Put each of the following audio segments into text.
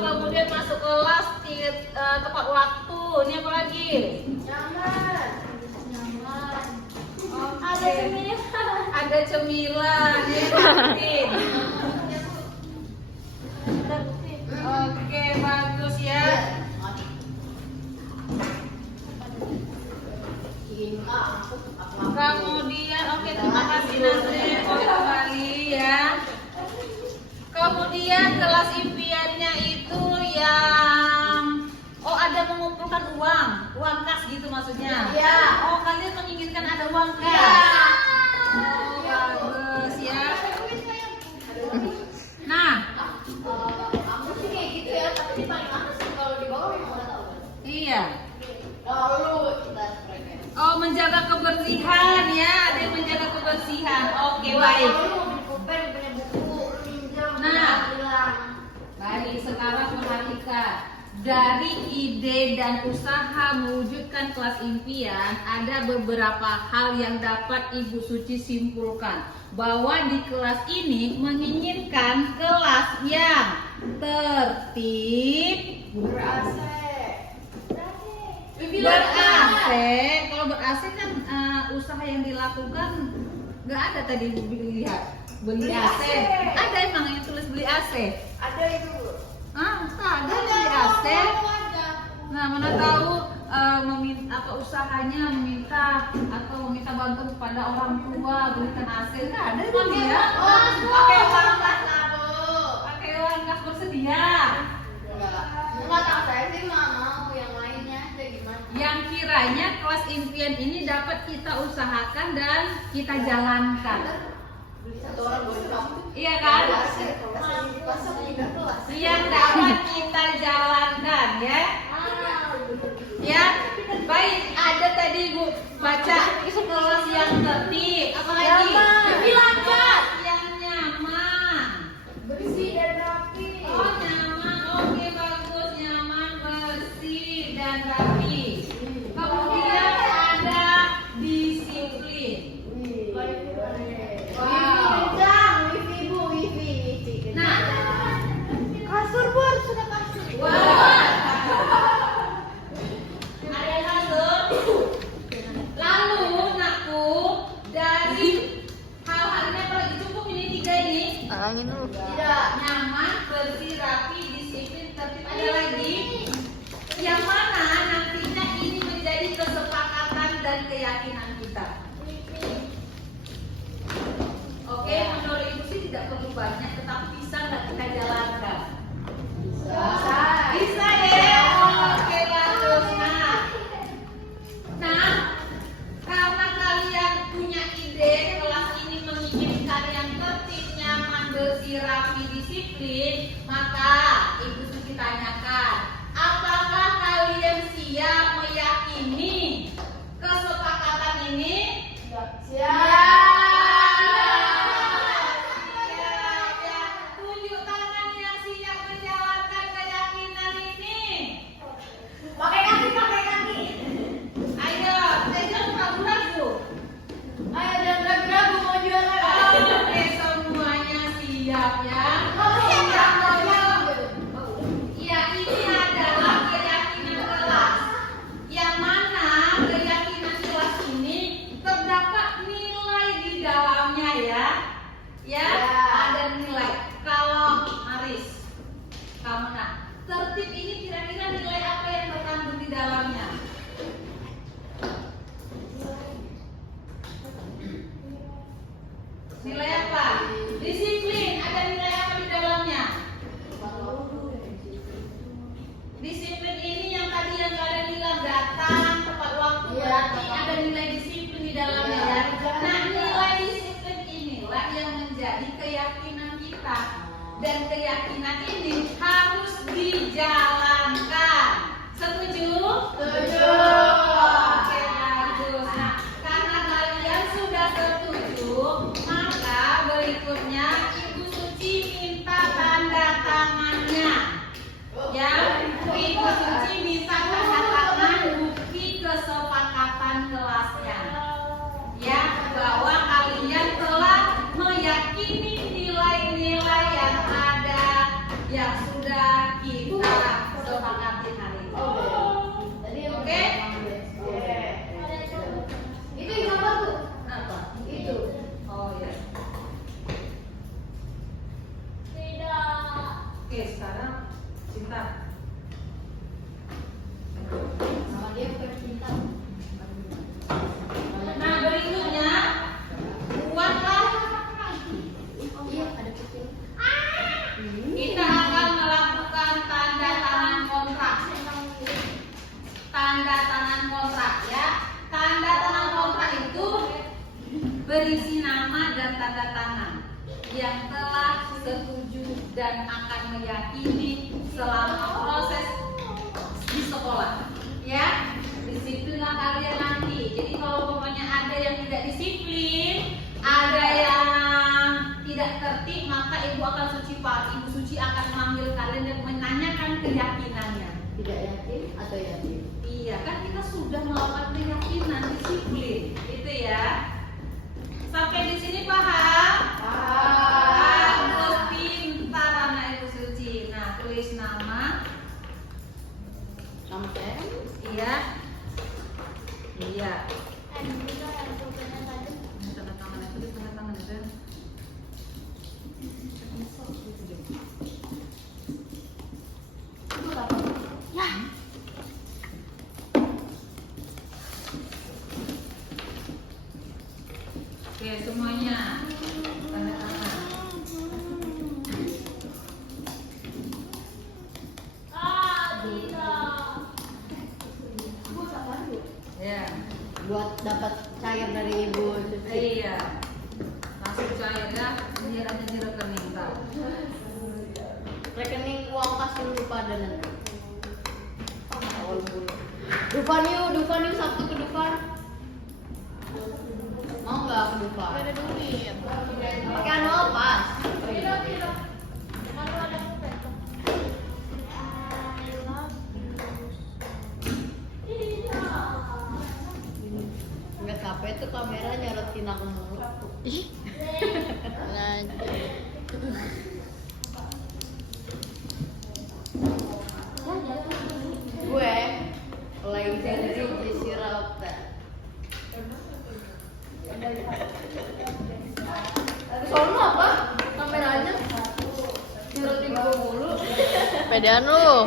kemudian masuk kelas tepat waktu. Ini apa lagi? Nyaman. Oke. Ada cemilan. Ini kantin. Oke, bagus ya. Kemudian, oke, terima kasih Nasrin. Kembali ya. Kemudian kelas impiannya itu yang ada mengumpulkan uang kas gitu maksudnya. Iya. Oh, kalian menginginkan ada uang kas. Iya. Oh, bagus ya. Nah, Aku sih kayak gitu ya, tapi di paling atas kalau di bawah memang nggak tahu. iya. Lalu kita mereka. Oh, menjaga kebersihan ya. Ada yang menjaga kebersihan. Oke, baik. Kalau lu mau beli pulpen, punya buku, lu minjem, Nah. bilang. Baik, sekarang perhatikan. Dari ide dan usaha mewujudkan kelas impian, ada beberapa hal yang dapat Ibu Suci simpulkan. Bahwa di kelas ini menginginkan kelas yang tertib, Ber-AC. ber-AC. Kalau ber-AC kan usaha yang dilakukan nggak ada tadi lihat beli AC. Ada emang yang tulis beli AC? Ada itu, Bu. Tak ada beli AC. Nah, mana tahu meminta usahanya meminta atau meminta bantuan kepada orang tua belikan AC. Nggak ada itu dia. Pakai uang kas, pakai uang kas bersedia. Enggak tahu saya sih mau yang lainnya aja gimana. Yang kiranya kelas impian ini dapat kita usahakan dan kita jalankan. Beli satu orang gocap. Iya kan? Pasang 3 kelas. Yang dapat kita jalankan ya. Ya, baik. Ada tadi Ibu baca kelas yang tertib. Apa lagi? Lebih lancar. Yang nyaman. Bersih dan rapi. Oh, nyaman. Oke, bagus. Nyaman, bersih dan rapi. Kemudian ada disiplin. Nah, Kasur Bu harus ada kasur. ada kasur. Lalu nakku dari hal-hal ini apa lagi cukup ini 3 ini? Angin dulu. Tidak. Nyaman, bersih, rapi, disiplin, tertib. Ada lagi yang mana nantinya ini menjadi kesepakatan dan keyakinan kita. Oke, menurut Ibu sih tidak perlu banyak, tetapi bisa nggak kita jalankan? Bisa ya. Oke, bagus. Nah, karena kalian punya ide kelas ini menginginkan yang tertib, nyaman, bersih, rapi, disiplin, maka Ibu Suci tanyakan, apakah kalian siap meyakini kesepakatan ini? Siap. Tunjuk tangan yang siap menjalankan keyakinan ini. Pakai kaki, pakai kaki. Ayo, saya jangan ragu-ragu. Ayo jangan ragu-ragu mau juara. Oke, semuanya siap ya. Kamu siap nggak? Ya, ini adalah keyakinan kelas. Yang mana keyakinan kelas ini terdapat nilai di dalamnya ya. Ya, ada nilai. Kalau Aris, kamu tertib ini kira-kira nilai apa yang terkandung di dalamnya? Nilai apa? Disiplin, ada nilai apa di dalamnya? Disiplin ini yang tadi yang kalian bilang datang tepat waktu, Iya. berarti ada nilai disiplin di dalamnya ya. Nah, nilai disiplin inilah yang menjadi keyakinan kita. Dan keyakinan ini harus dijalankan. Setuju? Setuju. Oke, bagus. Nah, karena kalian sudah setuju, maka berikutnya Ibu Suci minta tanda tangannya. Ya, Ibu Suci minta tanda tangan bukti kesepakatan kelasnya. Ya, bahwa kalian telah meyakini nilai-nilai yang ada yang sudah kita Oke, sekarang Cinta. Sama dia bukan cinta. Nah, berikutnya buatlah. Iya, ada kecil. Kita akan melakukan tanda tangan kontrak. Tanda tangan kontrak ya. Tanda tangan kontrak itu berisi nama dan tanda tangan yang telah setuju dan akan meyakini selama proses di sekolah. Ya, disiplinlah kalian nanti. Jadi kalau pokoknya ada yang tidak disiplin, ada yang tidak tertib, maka ibu akan ibu suci akan memanggil kalian dan menanyakan keyakinannya. Tidak yakin atau yakin? Iya, kan kita sudah melakukan keyakinan disiplin, itu ya. Sampai di sini paham? Bagus, pintar anak ibu suci. Nah, tulis nama. Sampai. Iya. Iya. Tanda tangan itu, tanda tangan itu. Oke, semuanya tanda tangan. Ya. Buat dapat cair dari ibu suci. Iya. Langsung cair ya. Biar ada di rekening tak. Rekening uang kas dulu pada nanti. Awal dulu. Dufan yuk Sabtu ke Dufan. Mau nggak ke Dufan? Ada duit. Pakai anual pas. Nggak capek tuh kamera nyorotin aku mulu. Gue Legend Jesse Rauta. Soalnya apa? Kameranya nyorotin gue mulu. Pedean lu.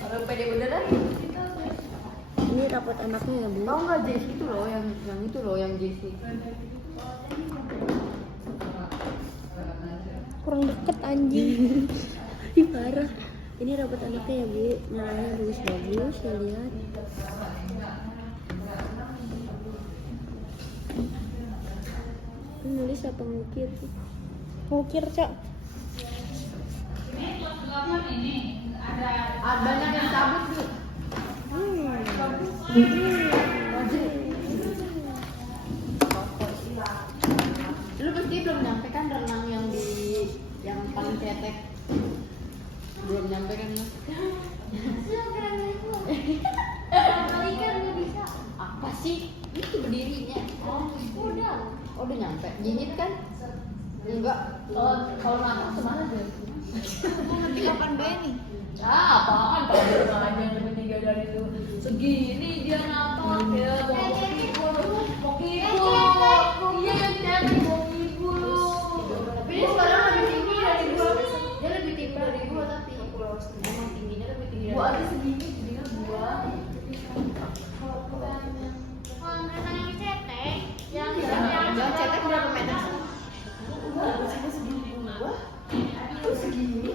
Kalau pede beneran. Ini rapot anaknya ya, Bu. Tahu nggak Jesse itu loh yang itu loh yang Jesse. Kurang deket anjing. Ih, parah. Ini rapot anaknya ya, Bu. Nilainya bagus-bagus, ya lihat. Ini nulis apa ngukir sih? Ngukir, Cak. Ini kelas 8 ini ada Banyak yang cabut tuh. Lu pasti belum nyampe kan renang yang paling cetek. Belum nyampe kan lu? Apa sih? Itu berdirinya. Udah nyampe. Jinyit kan? Enggak. Kalau napak kemana dia? Di 8B nih. Apaan kalau aja yang tiga dari itu segini dia napak ya mau kibul iya kan cewek mau kibul tapi dia sekarang lebih tinggi dari gua dia lebih tinggi dari gua tapi emang tingginya lebih tinggi dari gua aja segini gua yang cetek berapa meter sih? Segini gua itu segini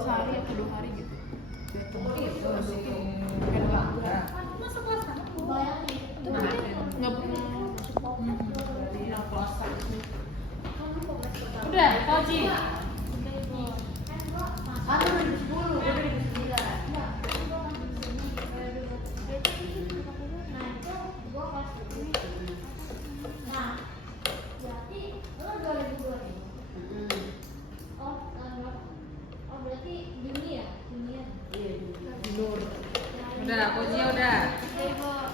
sehari atau 2 hari gitu. Itu sih. Masuk kelas kan? Nggak pernah Bilang puasa. Udah, itu aja. Aku 2010, gue 2009. Nah, berarti lo 2002 nih? Oh berarti Juni ya? Juni ya? Iya, Juni. Udah, Pujinya udah.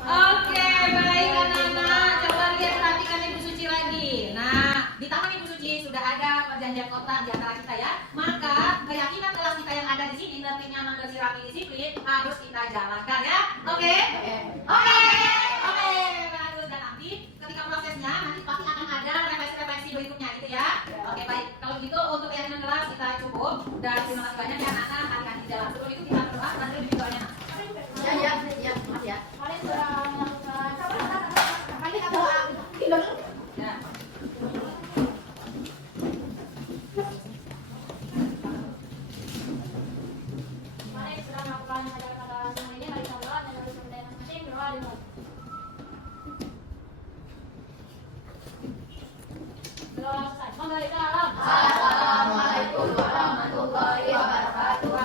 Oke, baik anak-anak. Coba lihat perhatikan Ibu Suci lagi. Nah, di tangan Ibu Suci sudah ada perjanjian kontrak di antara kita ya. Maka keyakinan kelas kita yang ada di sini, ngerti nyaman bersirapi disiplin harus kita jalankan ya. Oke? Oke. Bagus. Dan nanti ketika prosesnya nanti pasti akan ada refleksi-refleksi berikutnya gitu ya. Oke, baik. Kalau gitu untuk keyakinan kelas kita cukup. Dan terima kasih banyak ya anak-anak. Hati-hati di jalan. Sebelum itu kita berdoa. Nanti lebih doanya. Ya, maaf ya. Kalian sudah melakukan kali kata Ya. kalian sudah melakukan kata-kata semua ini hari berdoa dan hari berdoa masing berdoa di bawah. Berdoa selesai. Monggo di dalam. Assalamualaikum warahmatullahi wabarakatuh.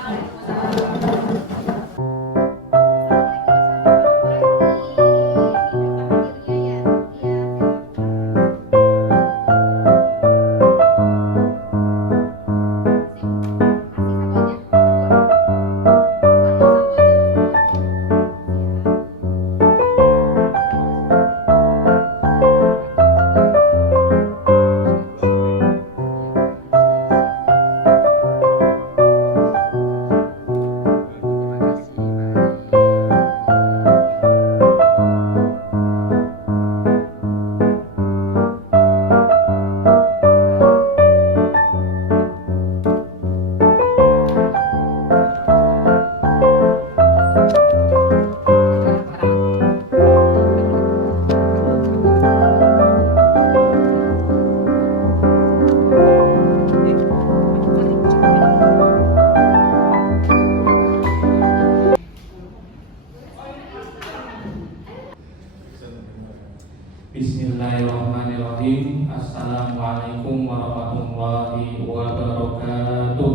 Bismillahirrahmanirrahim. Assalamualaikum warahmatullahi wabarakatuh.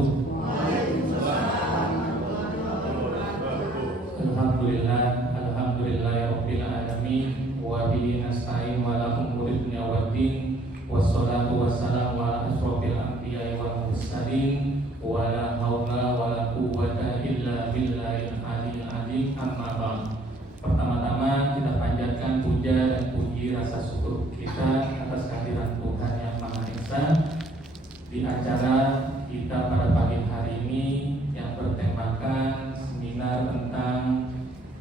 Alhamdulillahirabbil alamin wa bihi nasta'in wa la umuri dunya waddin wassalatu wassalamu ala asyrofil anbiya'i wal mursalin wa la haula wa la quwwata illa billahil aliyyil azim. Amma ba'd. Pertama-tama kita panjatkan puja dan puji rasa syukur kita atas kehadiran Tuhan yang Maha Esa di acara kita pada pagi hari ini yang bertemakan seminar tentang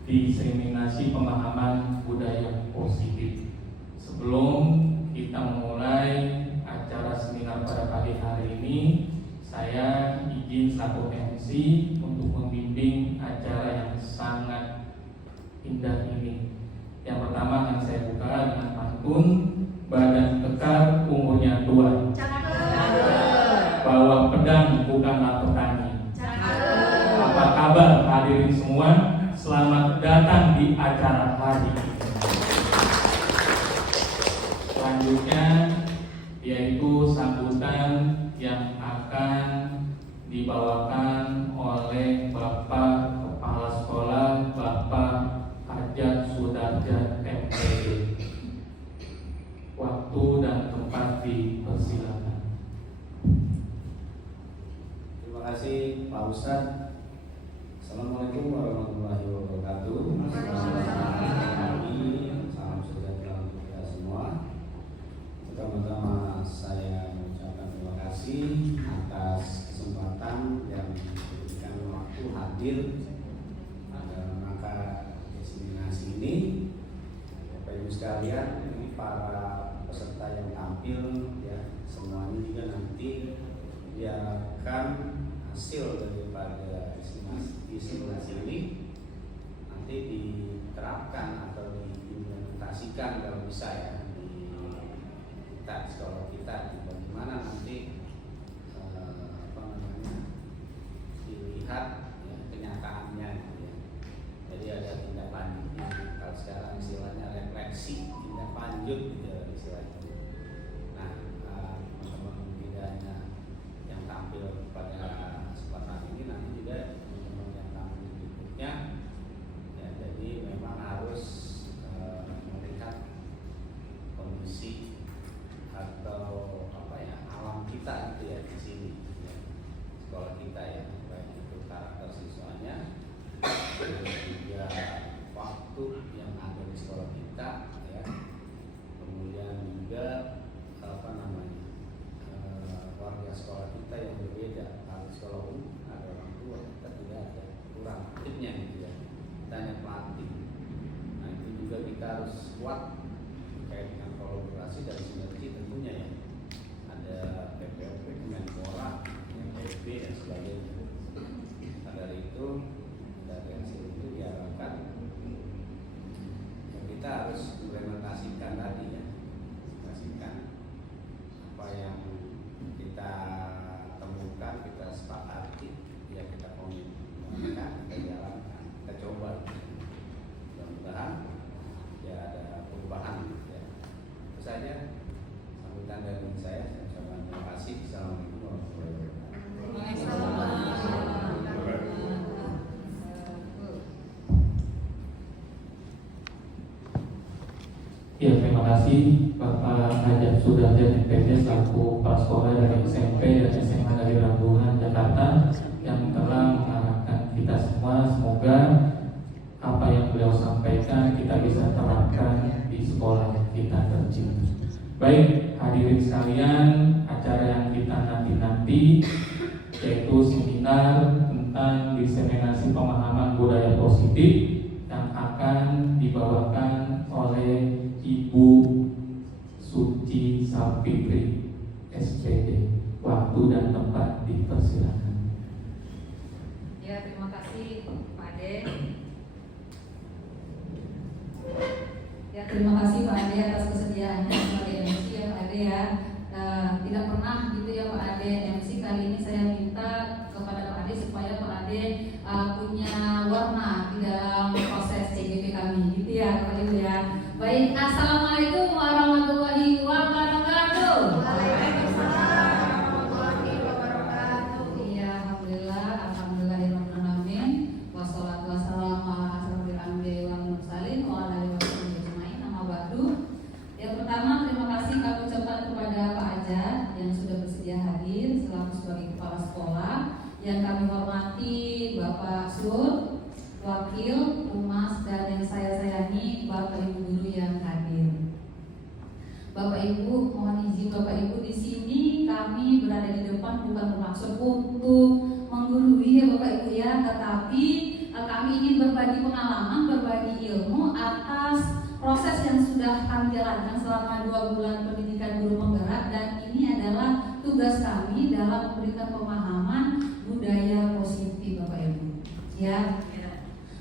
diseminasi pemahaman budaya positif. Sebelum kita memulai acara seminar pada pagi hari ini, saya izin selaku MC untuk membimbing acara yang sangat indah ini. Yang pertama akan saya buka dengan pantun badan kekar umurnya tua. Bawa pedang bukanlah petani. Apa kabar hadirin semua? Selamat datang di acara hari ini. Selanjutnya yaitu sambutan yang akan dibawakan oleh Bapak Kepala Sekolah Bapak Ajat Sudarja MPD. Waktu dan tempat dipersilakan. Terima kasih Pak Ustadz. Assalamualaikum warahmatullahi wabarakatuh. Salam sejahtera untuk kita semua. Pertama-tama saya mengucapkan terima kasih atas kesempatan yang diberikan waktu hadir dalam rangka diseminasi ini. Bapak Ibu sekalian, ini para peserta yang tampil ya, semuanya juga nanti diharapkan hasil daripada diseminasi ini nanti diterapkan atau diimplementasikan kalau bisa ya di kita sekolah kita, bagaimana nanti melihat ya, kenyataannya gitu ya. Jadi ada tindak lanjutnya. Kalau sekarang istilahnya refleksi tindak lanjut gitu ya, istilahnya. Nah, teman-teman tidak hanya yang tampil pada kesempatan ini, nanti juga teman-teman yang tampil berikutnya. Ya, jadi memang harus melihat kondisi atau apa ya, alam kita gitu ya di sini ya. Sekolah kita ya, baik itu karakter siswanya, juga waktu yang ada di sekolah kita ya, kemudian juga apa namanya warga sekolah kita yang berbeda. Kalau sekolah umum ada orang tua, kita tidak ada, kurang aktifnya gitu ya, kita hanya pelatih. Nah itu juga kita harus kuat terkait dengan kolaborasi dan sinergi tentunya ya. Ada PPOP, Kemenpora, PB dan sebagainya. Nah, dari itu, dari hasil itu diharapkan ya, kita harus implementasikan tadi ya, implementasikan apa yang kita temukan, kita sepakati, ya kita komunikasikan, kita jalankan, kita coba. Mudah-mudahan ya ada perubahan ya. Itu saja sambutan dari saya ucapkan terima kasih. Assalamualaikum warahmatullahi wabarakatuh. Ya, terima kasih Bapak Hajat Sudarjan MPD selaku Kepala Sekolah dari SMP dan SMA dari Rambuhan, Jakarta yang telah mengarahkan kita semua. Semoga apa yang beliau sampaikan kita bisa terapkan di sekolah kita tercinta. Baik, hadirin sekalian, acara yang kita nanti-nanti yaitu seminar tentang diseminasi pemahaman budaya positif yang akan dibawakan oleh Ibu Suci Sapitri SPD. Waktu dan tempat dipersilakan. Ya, terima kasih Pak Ade. Ya, terima kasih Pak Ade atas kesediaannya sebagai MC ya Pak Ade ya. Tidak pernah gitu ya Pak Ade MC, kali ini saya minta kepada Pak Ade supaya Pak Ade punya warna di dalam proses CGP kami gitu ya Pak Ibu ya. Baik, assalamualaikum warahmatullahi wabarakatuh. Waalaikumsalam warahmatullahi wabarakatuh. Iya, alhamdulillahirrahmanirrahim. Wassalatu wassalamu ala asrofil anbiya'i wal mursalin wa ala alihi wasahbihi ajmain. Amma ba'du. Yang pertama, terima kasih kami ucapkan kepada Pak Ajat yang sudah bersedia hadir selaku sebagai kepala sekolah. Yang kami hormati Bapak Sur, Wakil, Humas, dan yang saya sayangi Bapak Ibu guru yang hadir. Bapak Ibu, mohon izin Bapak Ibu, di sini kami berada di depan bukan bermaksud untuk menggurui ya Bapak Ibu ya, tetapi kami ingin berbagi pengalaman, berbagi ilmu atas proses yang sudah kami jalankan selama 2 bulan pendidikan guru penggerak, dan ini adalah tugas kami dalam memberikan pemahaman budaya positif Bapak Ibu ya.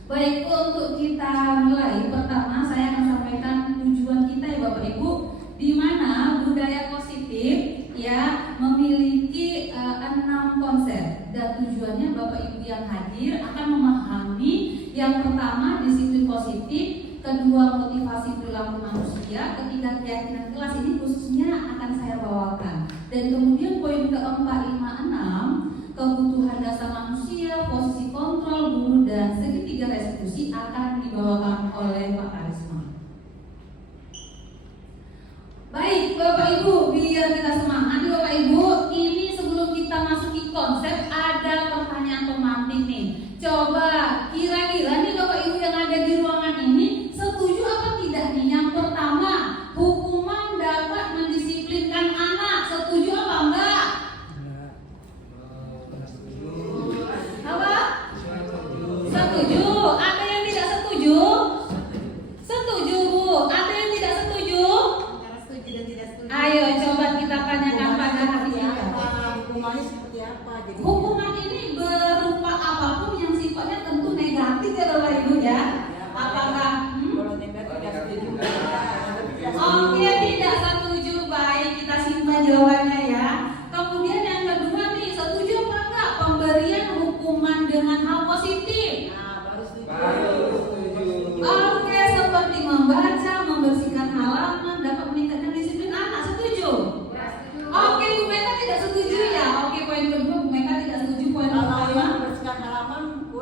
Baik, untuk kita mulai, pertama saya akan sampaikan tujuan kita ya Bapak Ibu, di mana budaya positif ya memiliki 6 konsep, dan tujuannya Bapak Ibu yang hadir akan memahami yang pertama disiplin positif, kedua motivasi perilaku manusia, ketiga keyakinan kelas, ini khususnya akan saya bawakan, dan kemudian poin keempat, 5, 6 kebutuhan dasar manusia, posisi kontrol guru, dan segitiga restitusi akan dibawakan oleh Pak Karisma. Baik Bapak Ibu, biar kita semangat Bapak Ibu, ini sebelum kita masuki konsep ada pertanyaan pemantik nih. Coba kira-kira nih Bapak Ibu yang ada di ruangan ini setuju apa tidak nih? Yang pertama, hukuman dapat mendisiplinkan anak. Setuju apa enggak? Apa? Setuju. Ada yang tidak setuju? Setuju Bu. Ada yang tidak setuju? Setuju dan tidak setuju. Ayo coba kita tanyakan pada hati kita. Hukumannya seperti apa? Jadi Hukuman ini berupa apapun yang sifatnya tentu negatif ya Bapak Ibu ya. Apakah? kalau negatif tidak setuju. Oke, tidak setuju. Baik, kita simpan jawabannya ya. Kemudian yang kedua nih, setuju apa enggak pemberian hukuman dengan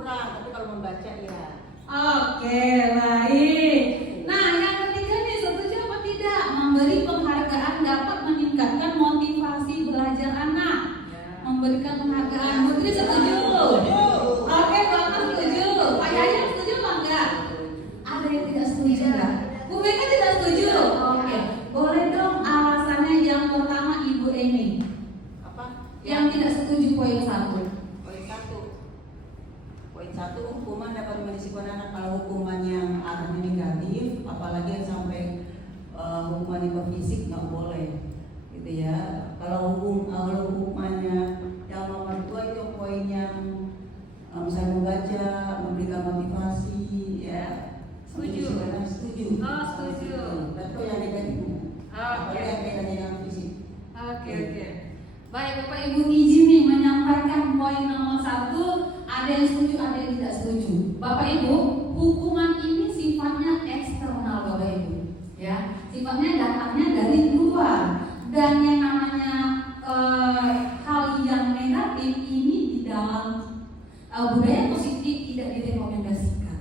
kurang, tapi kalau membaca ya. Oke, baik. Nah, yang ketiga nih, setuju apa tidak? Memberi penghargaan dapat meningkatkan motivasi belajar anak. Memberikan penghargaan. Putri setuju? Oke, Bapak setuju. Pak Yaya setuju apa enggak? Ada yang tidak setuju enggak? Bu Mega tidak setuju? Oke. Boleh dong alasannya yang pertama Ibu Eni. Apa? Yang tidak setuju poin 1. Poin satu, hukuman dapat merisikokan anak. Kalau hukuman yang arahnya negatif, apalagi yang sampai hukuman yang fisik nggak boleh, gitu ya. Kalau hukumannya yang nomor 2 itu poin yang misalnya membaca, memberikan motivasi, ya. Setuju. Setuju. Oh, setuju. Tapi yang negatif, apalagi yang kaitannya dengan fisik. Oke. Baik, Bapak Ibu izin nih menyampaikan poin nomor 1. Ada yang setuju, ada yang tidak setuju. Bapak Ibu, hukuman ini sifatnya eksternal, Bapak Ibu. Ya, sifatnya datangnya dari luar. Dan yang namanya hal yang negatif ini di dalam budaya positif tidak direkomendasikan.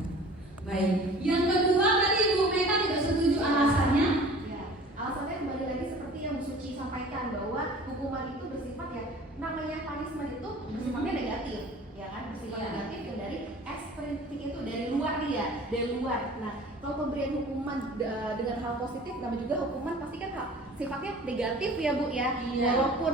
Baik. Yang kedua tadi Ibu Mega tidak setuju alasannya. Ya, alasannya kembali lagi seperti yang Bu Suci sampaikan bahwa hukuman itu bersifat ya, namanya punishment itu bersifatnya negatif, ya kan, bersifat negatif dan dari ekstrinsi itu dari luar nih ya, dari luar. Nah, kalau pemberian hukuman dengan hal positif, namanya juga hukuman pasti kan sifatnya negatif ya Bu ya. Iya. Walaupun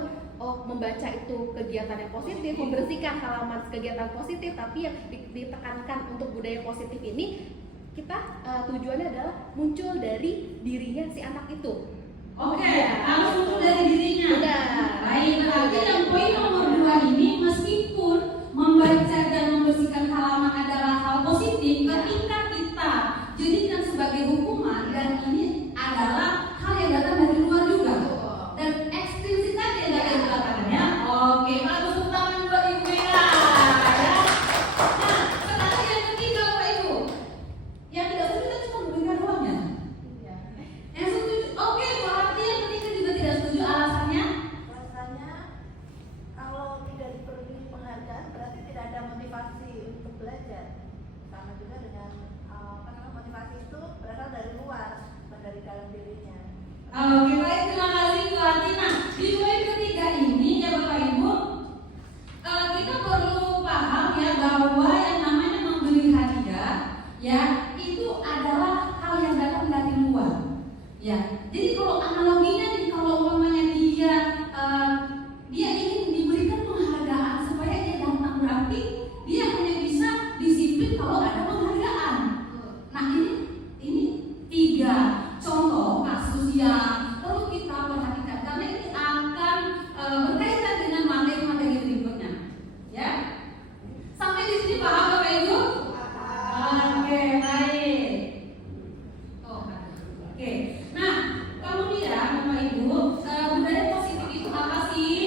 membaca itu kegiatan yang positif, membersihkan halaman kegiatan positif, tapi yang ditekankan untuk budaya positif ini kita tujuannya adalah muncul dari dirinya si anak itu. Oke, langsung dari dirinya. Benar. Baik, berarti yang poin nomor 2 ini meskipun membaca dan membersihkan halaman adalah hal positif, ketika kita jadikan sebagai hukuman dan ini adalah hal yang datang dari luar juga. Dan ekstrinsi tadi yang ada di belakangnya. Oke, bagus, tepuk tangan buat Ibu Mega. Ya. Nah, sekarang yang ketiga Bapak Ibu. Yang tidak setuju kan cuma Bu Mega doang ya? Yang setuju, oke, berarti yang ketiga juga tidak setuju alasannya. Rasanya kalau tidak diberi penghargaan berarti tidak ada motivasi untuk belajar. Sama juga dengan motivasi itu berasal dari luar, bukan dari dalam dirinya. Oke, baik, terima kasih Bu Atina. Di poin ketiga ini ya Bapak Ibu, kita perlu paham ya bahwa yang namanya memberi hadiah ya itu adalah hal yang datang dari luar. Ya, jadi kalau analoginya nih, kalau umpamanya dia ingin diberikan penghargaan supaya dia datang, berarti dia hanya bisa disiplin kalau ada penghargaan. Nah ini 3 contoh kasus yang perlu kita perhatikan karena ini akan berkaitan dengan materi-materi berikutnya. Ya, sampai di sini paham Bapak Ibu? Oke, baik. Oke. Nah, kemudian Bapak Ibu, budaya positif itu apa sih?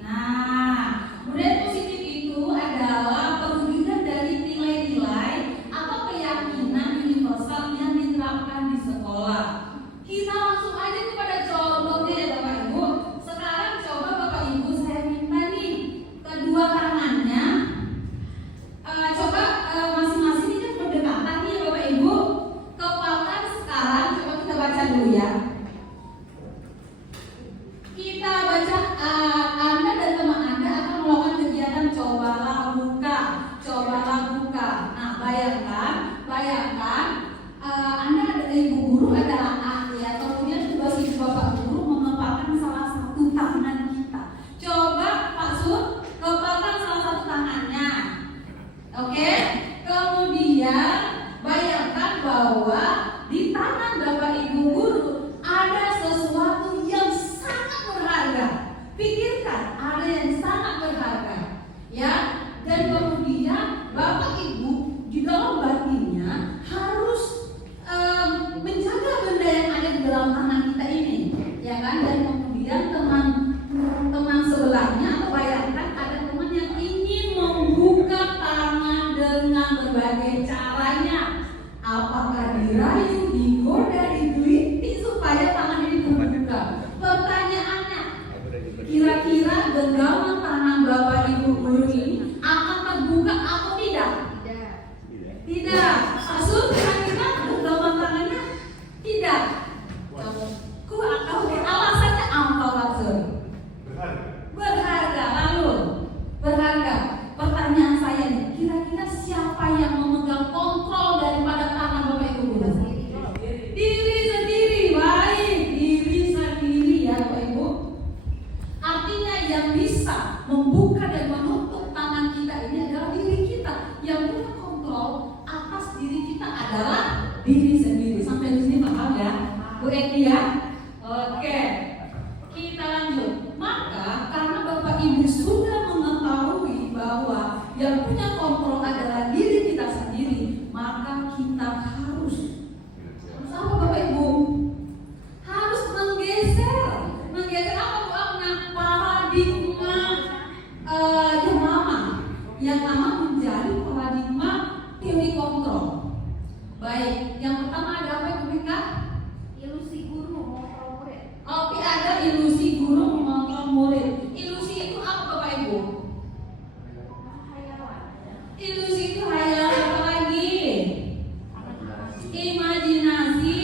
Nah, budaya positif itu adalah perwujudan dari nilai-nilai atau keyakinan universal yang diterapkan di sekolah. Kita langsung aja kepada contohnya ya Bapak Ibu. Sekarang coba Bapak Ibu saya minta nih kedua tangannya. Coba masing-masing ini kan berdekatan nih ya Bapak Ibu. Kepalkan sekarang, coba kita baca dulu ya. Kita baca, Anda dan teman Anda akan melakukan kegiatan cobalah buka. Nah, bayangkan Anda ada ibu guru adalah A ya, kemudian tugas ibu bapak guru mengepalkan salah satu tangan kita. Coba Pak Sur, kepalkan salah satu tangannya. Oke, kemudian bayangkan bahwa di tangan bapak ibu guru ada sesuatu yang sangat berharga. Pikirkan, ada yang sangat berharga, ya. Dan kemudian bapak ibu di dalam batinnya harus menjaga benda yang ada di dalam tangan kita ini, ya kan? Dan kemudian teman sebelahnya, atau bayangkan ada teman yang ingin membuka tangan dengan berbagai caranya. Apakah dirayu, digoda, diduiti, Wika? Ilusi guru mengontrol murid. Oke, ada ilusi guru mengontrol murid. Ilusi itu apa Bapak Ibu? Hayalan. Ilusi itu hayalan apa lagi? Imajinasi,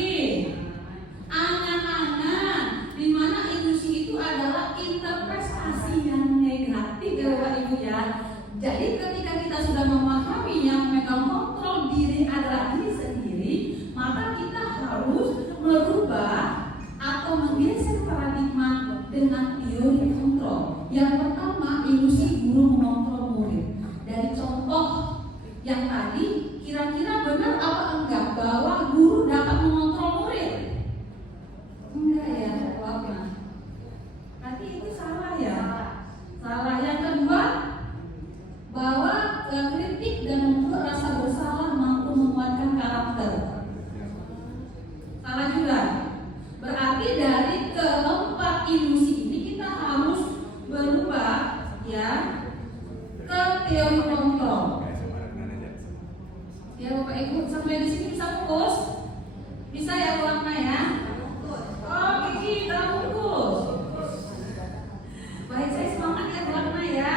angan-angan, di mana ilusi itu adalah interpretasi yang negatif ya Bapak Ibu ya. Jadi ketika kita sudah memahami yang memegang kontrol diri adalah diri sendiri, maka kita harus merubah atau menggeser paradigma dengan teori kontrol. Yang pertama, ilusi guru mengontrol murid. Dari contoh yang tadi, kira-kira benar apa enggak bahwa guru dapat mengontrol murid? Enggak ya, jawabnya. Berarti itu salah ya. Salah. Yang kedua, bahwa kritik dan membuat rasa bersalah mampu menguatkan karakter. Salah juga. Berarti dari keempat ilusi ini kita harus berubah ya ke teori kontrol. Ya Bapak Ibu, sampai di sini bisa fokus? Bisa ya Warna ya? Oh, Kiki, kita fokus. Baik, saya semangat ya Warna ya.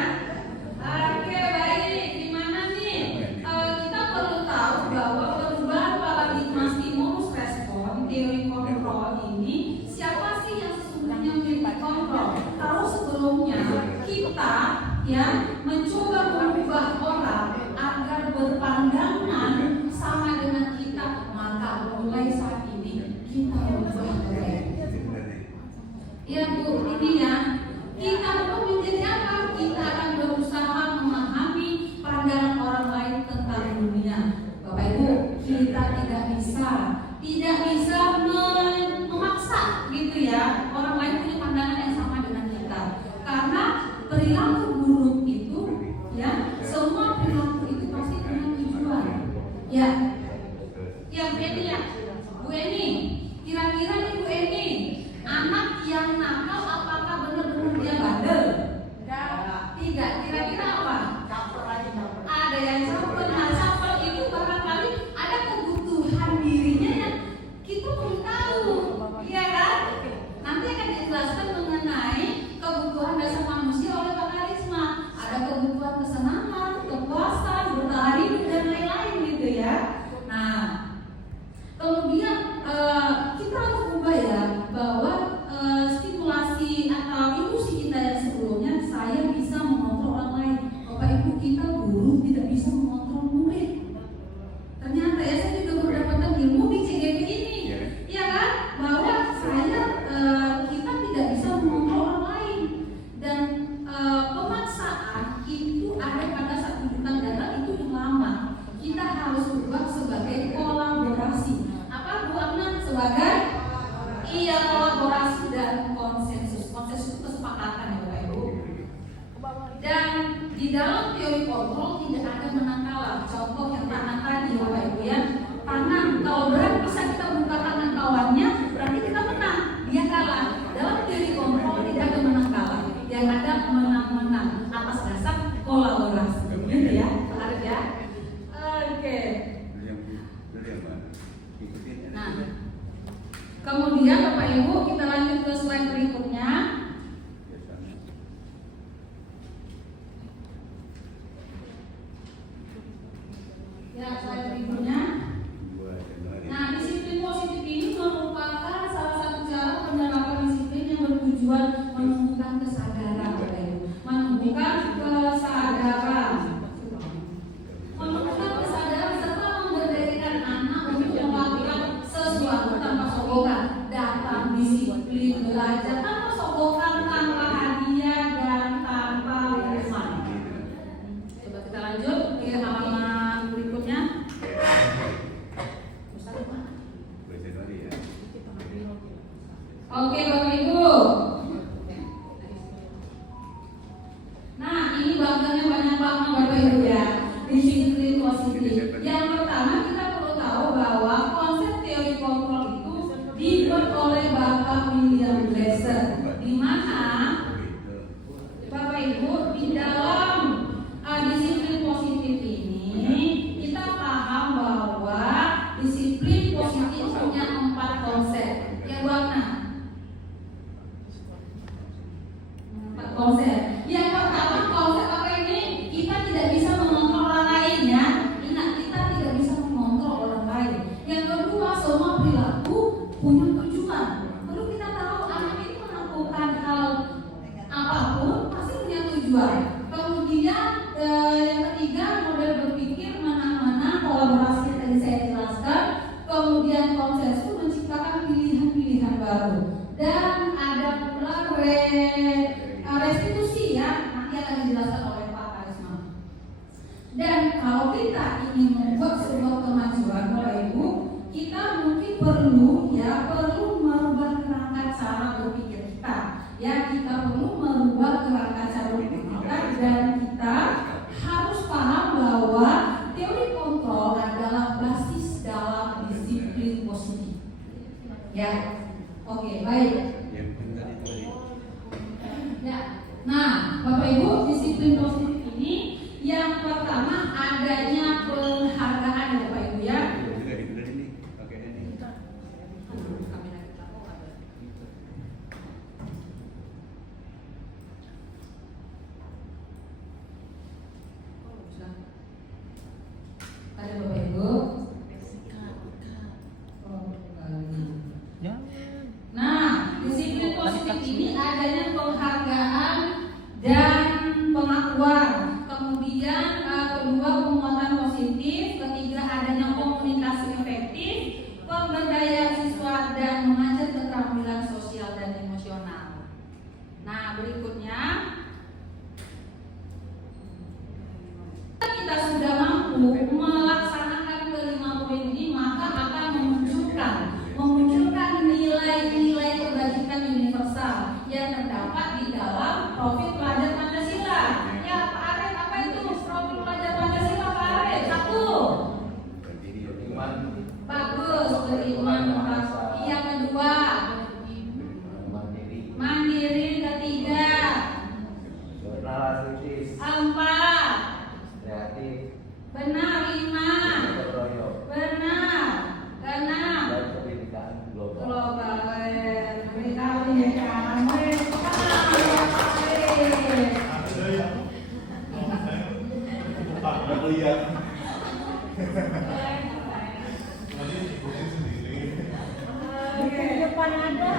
Oke, baik. Gimana nih? Kita perlu tahu bahwa perubahan paradigma stimulus respon teori kontrol ini, siapa sih yang sesungguhnya memiliki kontrol? Kalau sebelumnya kita ya mencoba mengubah orang agar berpandangan sama dengan kita, maka mulai saat ini kita berubah mereka. Ya Bu, ini ya. Kita perlu menjadi apa? Kita akan berusaha memahami pandangan orang lain tentang dunia. Bapak Ibu, kita tidak bisa memaksa gitu ya orang lain punya pandangan yang sama dengan kita. Karena perilaku buruk itu ya, semua perilaku itu pasti punya tujuan. Ya. Yang Bu Eni ya. Bu Eni, kira-kira nih Bu Eni, anak yang nakal apakah benar-benar dia bandel? Tidak. Kira-kira apa? Ada yang caper. Nah, caper itu barangkali ada kebutuhan dirinya yang kita perlu tahu, iya kan? Nanti akan dijelaskan mengenai kebutuhan dasar manusia oleh Pak Karisma. Ada kebutuhan kesenangan, kepuasan, bertahan hidup dan lain-lain gitu ya. Nah, kemudian kita harus ubah ya bahwa stimulasi atau ilusi kita yang sebelumnya, saya bisa mengontrol orang lain. Bapak Ibu, kita guru tidak bisa mengontrol murid. Ternyata ya, saya juga mendapatkan ilmu di CGP ini, ya kan? Bahwa kita tidak bisa mengontrol orang lain, dan pemaksaan itu ada pada saat rujukan data itu yang lama. Kita harus ubah sebagai kolaborasi. Apa Bu Amna? Sebagai kolaborasi dan konsensus. Konsensus kesepakatan ya Bapak Ibu. Dan di dalam teori kontrol tidak ada menang kalah. Contoh yang tangan tadi Bapak Ibu ya. Tangan, kalau berat bisa kita buka tangan kawannya, berarti kita menang. Dia kalah. Dalam teori kontrol tidak ada menang kalah. Yang ada menang-menang atas dasar kolaborasi. Gitu ya, menarik ya. Oke. Nah, kemudian Bapak Ibu kita lanjut ke slide berikutnya. Ya, slide berikutnya. Nah, disiplin positif ini merupakan salah satu cara penerapan disiplin yang bertujuan menumbuhkan kesadaran, Bapak Ibu. Menumbuhkan kesadaran. Menumbuhkan kesadaran serta memberdayakan anak untuk melakukan sesuatu tanpa sokongan. Datang disiplin belajar tanpa sokongan, tanpa hadiah dan tanpa hukuman. Coba kita lanjut ke halaman berikutnya. Oke Bapak Ibu. Nah, ini bagiannya banyak banget Bapak Ibu ya. Disiplin positif. Yang pertama kita perlu tahu bahwa konsep teori kontrol itu dibuat oleh Bapak William Glasser, di mana Bapak Ibu di dalam disiplin positif ini kita paham bahwa disiplin positif punya 4 konsensus menciptakan pilihan-pilihan baru. Dan ada pula restitusi ya, nanti akan dijelaskan oleh Pak Karisma. Dan kalau kita ingin membuat sebuah kemajuan, Bapak Ibu, kita mungkin perlu merubah kerangka cara berpikir kita. Ya, kita perlu merubah kerangka cara berpikir kita, dan kita harus paham bahwa teori kontrol adalah basis dalam disiplin positif. Ya, oke, baik. Ya, nah, Bapak Ibu, disiplin positif ini yang pertama adanya penghargaan, Bapak Ibu ya. Ada Bapak Ibu. Nah, disiplin positif ini adanya penghargaan dan pengakuan. Kemudian kedua, penguatan positif. Ketiga, adanya komunikasi efektif, pemberdayaan siswa, dan mengajar keterampilan sosial dan emosional. Nah, berikutnya kita sudah mampu melaksanakan kelima poin ini, maka akan memunculkan nilai-nilai kebajikan universal yang terdapat di dalam profil pelajar Pancasila. Ya, Pak Arif, apa itu profil pelajar Pancasila, Pak Arif? Satu. Bagus, beriman. Yang kedua, mandiri. Ketiga, empat. Benar. 5. Benar. 6. Global. Beritahu ya kamu. Depan ada.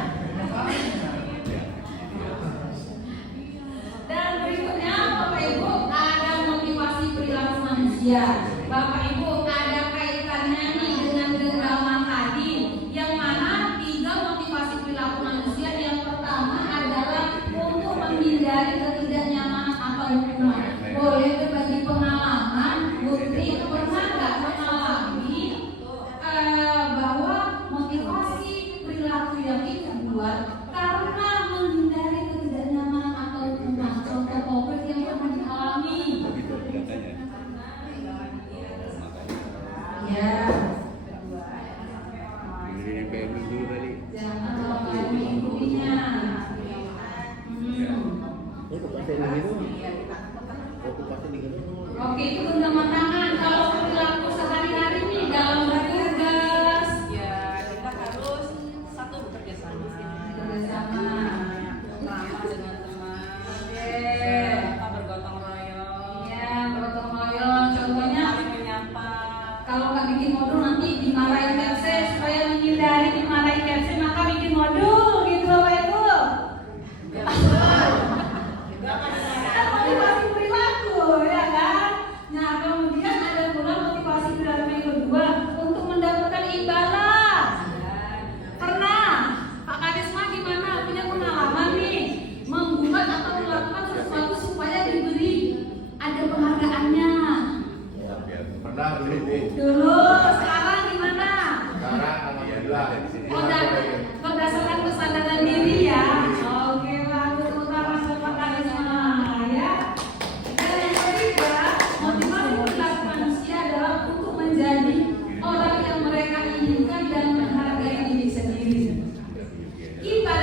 Dan berikutnya Bapak Ibu ada motivasi perilaku manusia. Bapak Ibu ada kaitannya nih dengan genggaman tadi, yang mana 3 motivasi perilaku manusia. Yang pertama adalah untuk menghindari ketidaknyamanan atau hukuman. Boleh berbagi pengalaman, Putri pernah nggak mengalami bahwa motivasi perilaku yang dibuat karena menghindari ketidaknyamanan atau hukuman? Contoh konkret yang pernah dialami. Ya. Jangan lupa minggunya. Oke, itu genggaman tangan. Kalau perilaku sehari-hari nih dalam bertugas, Ya, kita harus satu bekerja sama. Ramah dengan teman. Oke. Apa bergotong royong. Ya, bergotong royong. Contohnya, Saling menyapa. kalau nggak bikin modul nanti dimarahin Kepse. Supaya menghindari dimarahin Kepse, maka bikin modul gitu, Bapak Ibu. Ya, betul. Juga Kan motivasi perilaku, ya kan? Nah, kemudian ada pula motivasi perilaku yang kedua, untuk mendapatkan imbalan. Pernah Pak Karisma gimana? Punya pengalaman nih membuat atau melakukan sesuatu supaya diberi ada penghargaannya. Pernah Dulu, sekarang gimana? sekarang alhamdulillah Berdasarkan kesadaran diri ya. Oke, lalu utara Pak Karisma ya. Dan yang ketiga, motivasi perilaku manusia adalah untuk menjadi orang yang mereka inginkan dan menghargai diri sendiri. Kita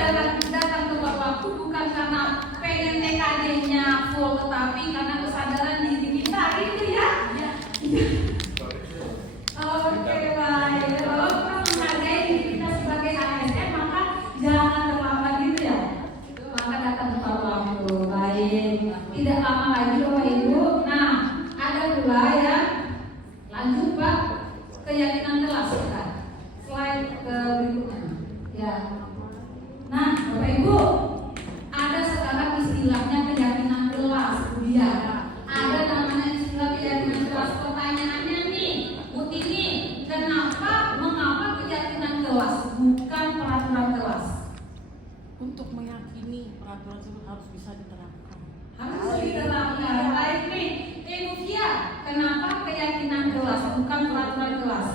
datang tepat waktu bukan karena pengen TKD-nya full, tetapi karena kesadaran diri kita, gitu ya. diyakini peraturan tersebut harus bisa diterapkan. Harus diterapkan. Baik nih, Ibu Kia, kenapa keyakinan kelas bukan peraturan kelas?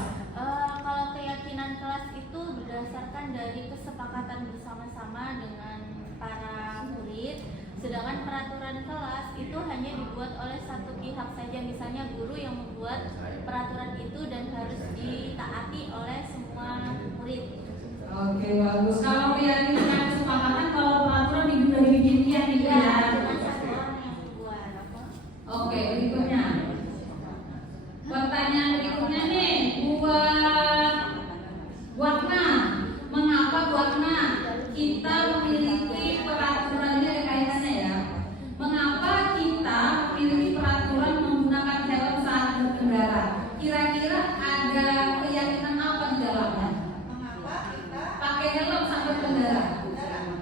Kalau keyakinan kelas itu berdasarkan dari kesepakatan bersama-sama dengan para murid, sedangkan peraturan kelas itu hanya dibuat oleh satu pihak saja, misalnya guru yang membuat peraturan itu dan harus ditaati oleh semua murid. Oke, bagus. Kalau keyakinan kesepakatan, kalau peraturan dibikin kian gitu ya. Cuma satu orang yang membuat. Oke, berikutnya. Pertanyaan berikutnya nih, buat mengapa kita memiliki peraturan, ini ada kaitannya ya. Mengapa kita memiliki peraturan menggunakan helm saat berkendara? Kira-kira ada keyakinan apa di dalamnya? Mengapa kita Pakai helm saat berkendara.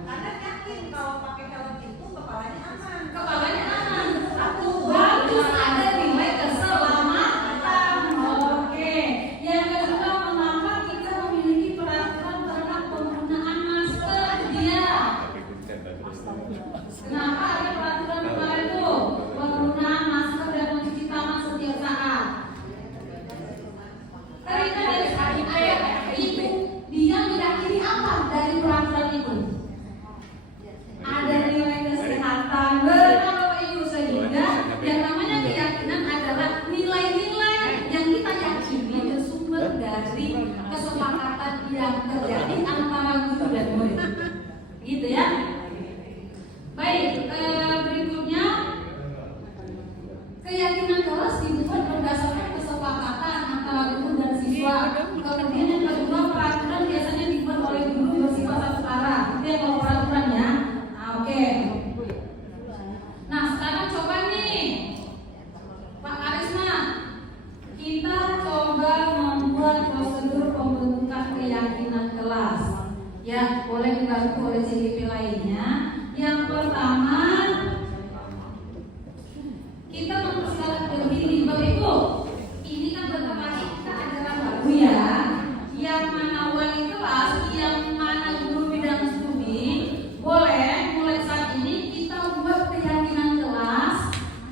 karena yakin kalau pakai helm itu kepalanya aman. Kepalanya aman. Satu, bagus, ada nilai keselamatan. Oke. Yang kedua, mengapa kita memiliki peraturan terhadap penggunaan masker? Dia. Kenapa ada peraturan kemarin tuh? Penggunaan masker dan mencuci tangan setiap saat. Karena dari HIV itu dia meyakini apa dari peraturan itu? Ada nilai kesehatan. Benar Bapak Ibu, sehingga yang namanya keyakinan adalah nilai-nilai yang kita yakini bersumber dari kesepakatan yang terjadi antara guru dan murid. Gitu ya. Baik, berikutnya keyakinan kelas dibuat berdasarkan kesepakatan antara guru dan siswa. Kemudian yang kedua, peraturan biasanya dibuat oleh guru bersifat satu arah. Itu ya kalau peraturan ya. Oke. Nah, sekarang coba nih, Pak Arisma, kita coba membuat prosedur pembentukan keyakinan kelas. Ya, boleh dibantu oleh CDP lainnya. Yang pertama, kita mempersilakan begini, Bapak Ibu. Ini kan bentar lagi kita ajaran baru ya. Yang mana wali kelas, yang mana guru bidang studi, boleh mulai saat ini kita buat keyakinan kelas,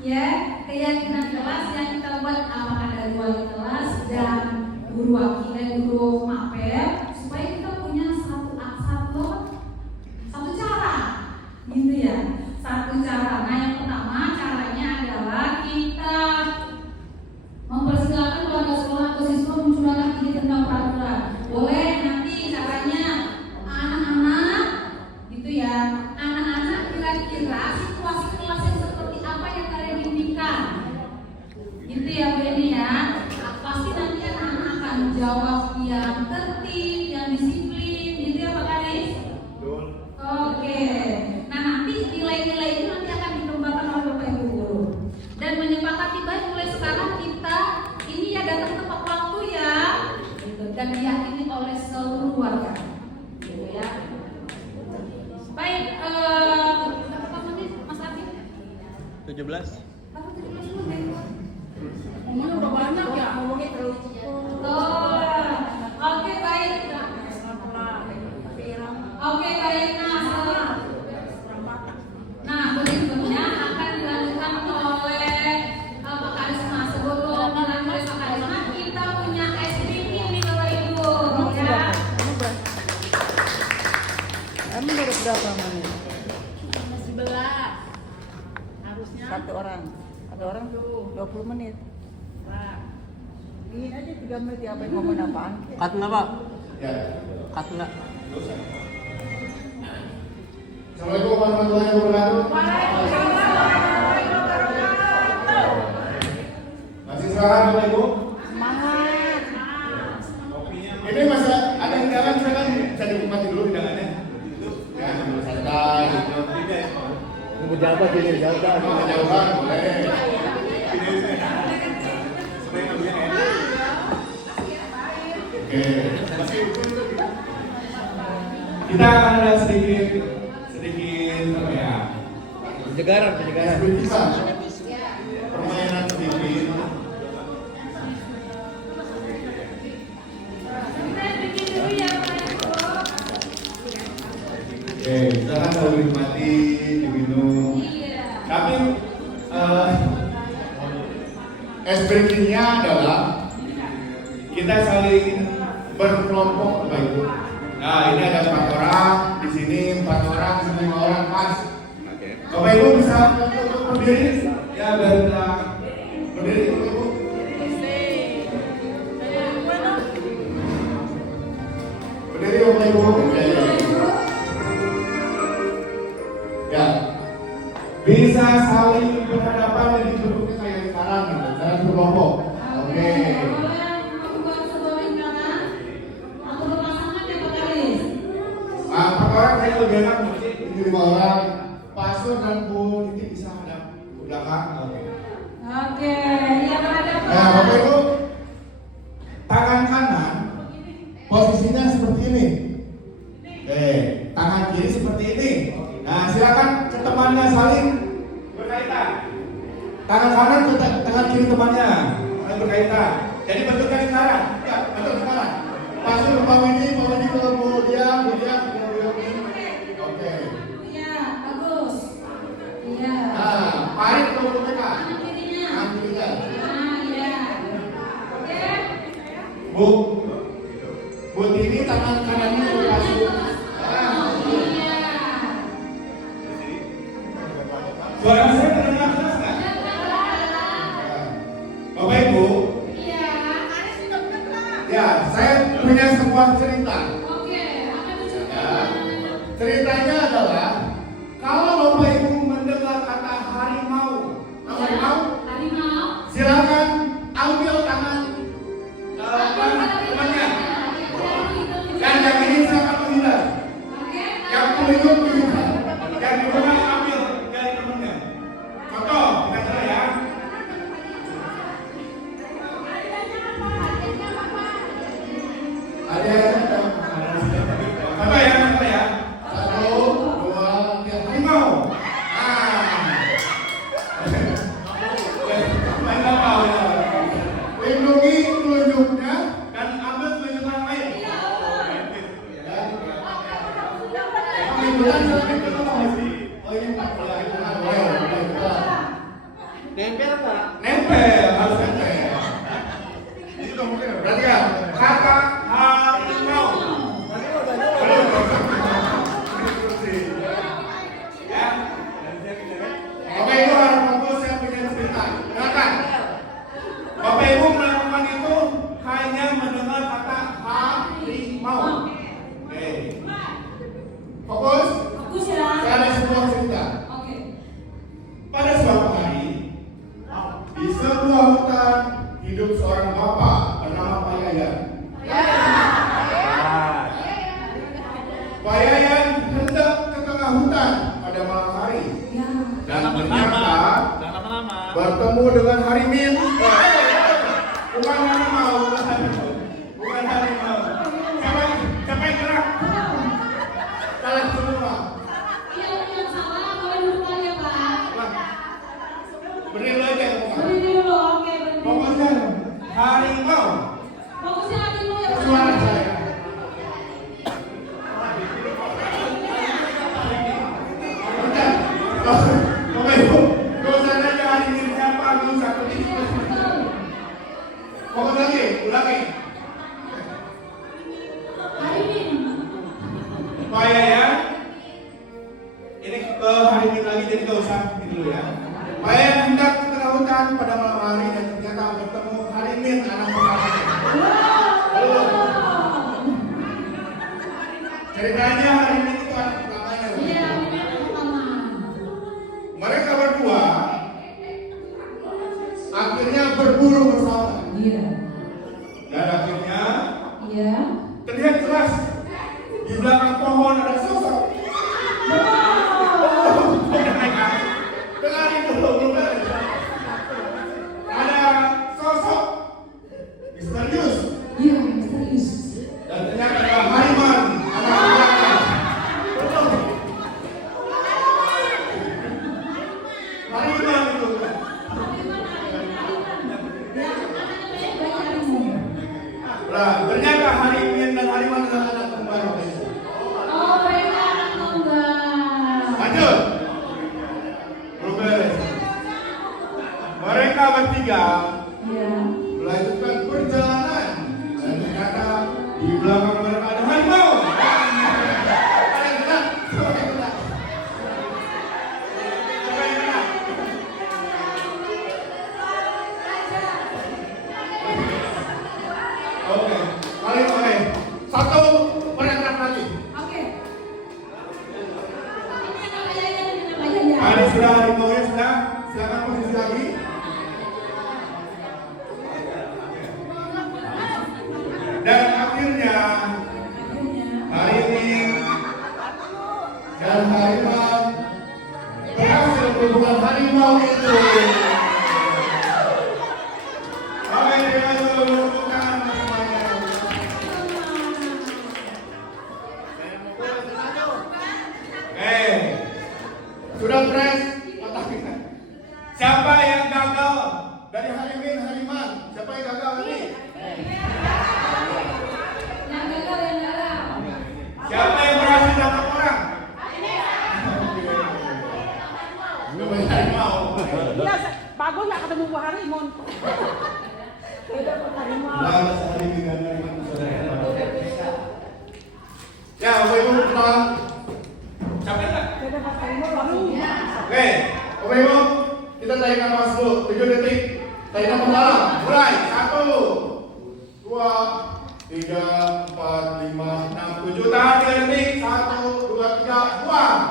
ya. Keyakinan kelas yang kita buat apakah dari wali kelas dan guru guru mapel, supaya kita punya satu cara, gitu ya. Satu cara. Nah, yang pertama caranya adalah kita mempersilakan keluarga sekolah atau siswa mencurahkan ide tentang peraturan. Boleh nanti caranya anak-anak, gitu ya. Anak-anak kira-kira situasi kelas yang seperti apa yang kalian impikan, gitu ya Bu Eni ya. Pasti nanti anak-anak akan jawab yang tertib, yang disiplin, gitu ya Pak Kadis. Oke. Nah, nanti nilai-nilai itu nanti akan dikembangkan oleh Bapak Ibu guru. Dan menyepakati baik mulai sekarang kita ini ya datang tepat waktu ya, gitu. Dan diyakini oleh seluruh warga, gitu ya. Baik, berapa menit Mas Abi? 17. Berapa 17 menit? Ngomongnya udah banyak ya. Ngomongnya terlalu Oke, baik. Oke, baik. Nah, berikutnya akan dilanjutkan oleh Pak Karisma. Sebelum dilanjut oleh Pak Karisma, kita punya SPP nih Bapak Ibu, ya. Emang baru berapa menit? 11. Harusnya Satu orang. Ada orang tuh 20 menit. Ini aja 3 menit ya, apa yang ngomongin apaan? Cut nggak Pak? Ya. Cut nggak? Assalamualaikum warahmatullahi wabarakatuh. Masih semangat Bapak Ibu? Semangat. Ini masa ada hidangan, silakan bisa dinikmati dulu hidangannya. Ya, sambil santai gitu. Nunggu jawaban jadi jawaban. Mau jawaban boleh. Oke. Kita akan ada sedikit apa ya? Pencegaran. Bisa. Permainan sedikit. Oke, silakan kalau menikmati. kita saling berkelompok Bapak Ibu. Nah ini ada 4 orang, di sini 4 orang, 5 orang pas. Bapak Ibu bisa untuk berdiri? Ya biar berdiri Bapak Ibu. Berdiri Bapak Ibu. Ya. Bisa saling berhadapan dan duduknya kayak sekarang gitu, dan berkelompok. Oke. Empat orang saya lebih enak mungkin ini 5 orang. Pastor dan Bu Titi bisa hadap ke belakang. Oke, yang ada Nah, Bapak Ibu, tangan kanan posisinya seperti ini. Oke, tangan kiri seperti ini. Nah, silakan ke temannya saling berkaitan. Tangan kanan ke tangan kiri temannya saling berkaitan. Jadi bentuknya sekarang. Ya, bentuk sekarang. Pastor bawa ini ke Bu Dia. Oke. Iya, bagus. Iya. Nah, parit ke Bu mereka. Kanan kirinya. Kanan kirinya. Nah, iya. Oke. Bu Tini tangan kanannya ke Pastor. Iya. Suara saya terdengar jelas nggak? Bapak Ibu, Iya, Aris sudah benar. ya saya punya sebuah cerita. Oke, apa itu Ya, ceritanya? ceritanya adalah kalau Bapak Ibu mendengar kata harimau, tahu harimau? Harimau. Silakan ambil tangan temannya. Dan yang ini silakan menghindar. Yang melindut menghindar. Yang di bawah ambil dari temannya. Contoh, kita coba ya. Ada contoh ya. 1, 2, 3, harimau. Lindungi telunjuknya dan ambil telunjuk orang lain. Nempel Pak. Nempel, harus nempel. Itu mungkin. Berarti ya, kata harimau. Ya. Bapak Ibu harus fokus, saya punya cerita. Dengarkan. Bapak Ibu melakukan itu hanya mendengar kata harimau. Oke. Fokus. Fokus ya. Saya ada sebuah cerita. Oke. Pada suatu hari, di sebuah hutan hidup seorang bapak bernama Pak Yayan. Pak Yayan hendak ke tengah hutan pada malam hari dan ternyata bertemu dengan harimau. Bukan harimau, bukan harimau. Siapa yang gerak? Kalian semua. Yang salah kalau duluan ya Pak. Berdiri aja. Berdiri dulu, oke berdiri. Fokusnya harimau. Fokusnya lagi dulu ya Pak. Suara saya. Bapak Ibu, dosen aja hari ini siapa? Dulu satu ini. Fokus lagi, ulangi. Pak Yayan, ini ke hari ini lagi jadi gak usah ini dulu ya. Pak Yayan hendak ke tengah hutan pada malam hari dan ternyata bertemu harimin anak pertamanya. Ceritanya harimin itu anak pertamanya. Iya, ini pertama. Mereka berdua akhirnya berburu bersama. Iya. Dan akhirnya Iya. terlihat jelas di belakang pohon ada sosok. Dengarin dulu, belum beres. Ada sosok misterius Iya, misterius. dan ternyata adalah harimau anak belakang. Harimau itu. Nah, ternyata harimin dan harimau adalah anak kembar. Oh, mereka anak tunggal. Lanjut. Belum beres. Mereka bertiga Iya. melanjutkan perjalanan Oke. Kali oke. Satu berangkat lagi. Oke. Ini anak ayahnya. Ada sudah harimau-nya sudah. Silakan posisi lagi. Dan akhirnya hari ini dan harimau berhasil berhubungan harimau itu. Oke, dengan menunjukkan semuanya. Sudah fresh otaknya. Siapa yang gagal dari hariman? Siapa yang gagal ini? Yang gagal yang dalam. Siapa yang berhasil dapat orang? Belum harimau. Iya, bagus nggak ketemu buah harimau. Beda buah harimau. Nah, sehari dengan harimau saudara. Ya, Bapak Ibu pertolongan. Capek nggak? Beda buah harimau baru. Oke, Bapak Ibu, kita tarik nafas dulu 7 detik. Tarik nafas dalam. Mulai. 1, 2, 3, 4, 5, 6, 7. Tahan 3 detik. 1, 2, 3, buang.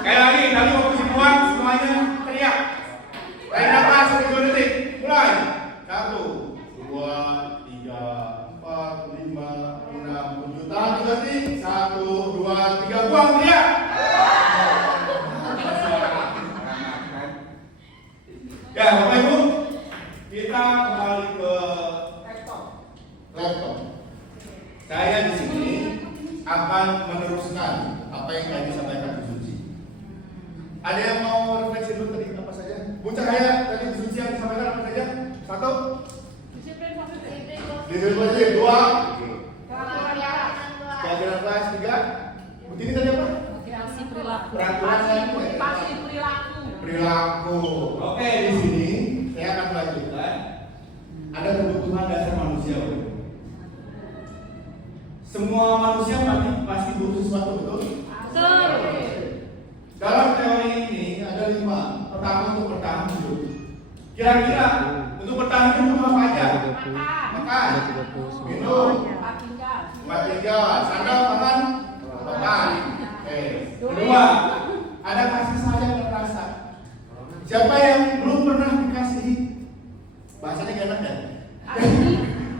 Sekali lagi, tadi waktu dibuang semuanya teriak. Tarik nafas 7 detik. Mulai. 1, 2, 3, 4, 5, 6, 7. Tahan 3 detik. 1, 2, 3, buang teriak. Ya, Bapak Ibu, kita kembali ke laptop. Saya di sini akan meneruskan apa yang tadi disampaikan Bu Suci. Ada yang mau refleksi dulu tadi apa saja? Bu Cahaya tadi Bu Suci yang disampaikan apa saja? 1. Disiplin positif. 2. Kegiatan kelas. 3. Bu Tini tadi apa? Peraturan perilaku. Oke, di sini saya akan melanjutkan. Ada kebutuhan dasar manusia. Semua manusia pasti butuh sesuatu, betul? Dalam teori ini ada 5. Pertama untuk bertahan hidup. Kira-kira untuk bertahan hidup apa aja? Makan, minum, tempat tinggal, sandal, makan, makan. Kedua, ada kasih sayang dan rasa. Siapa yang belum pernah dikasihi? Bahasanya gak enak ya?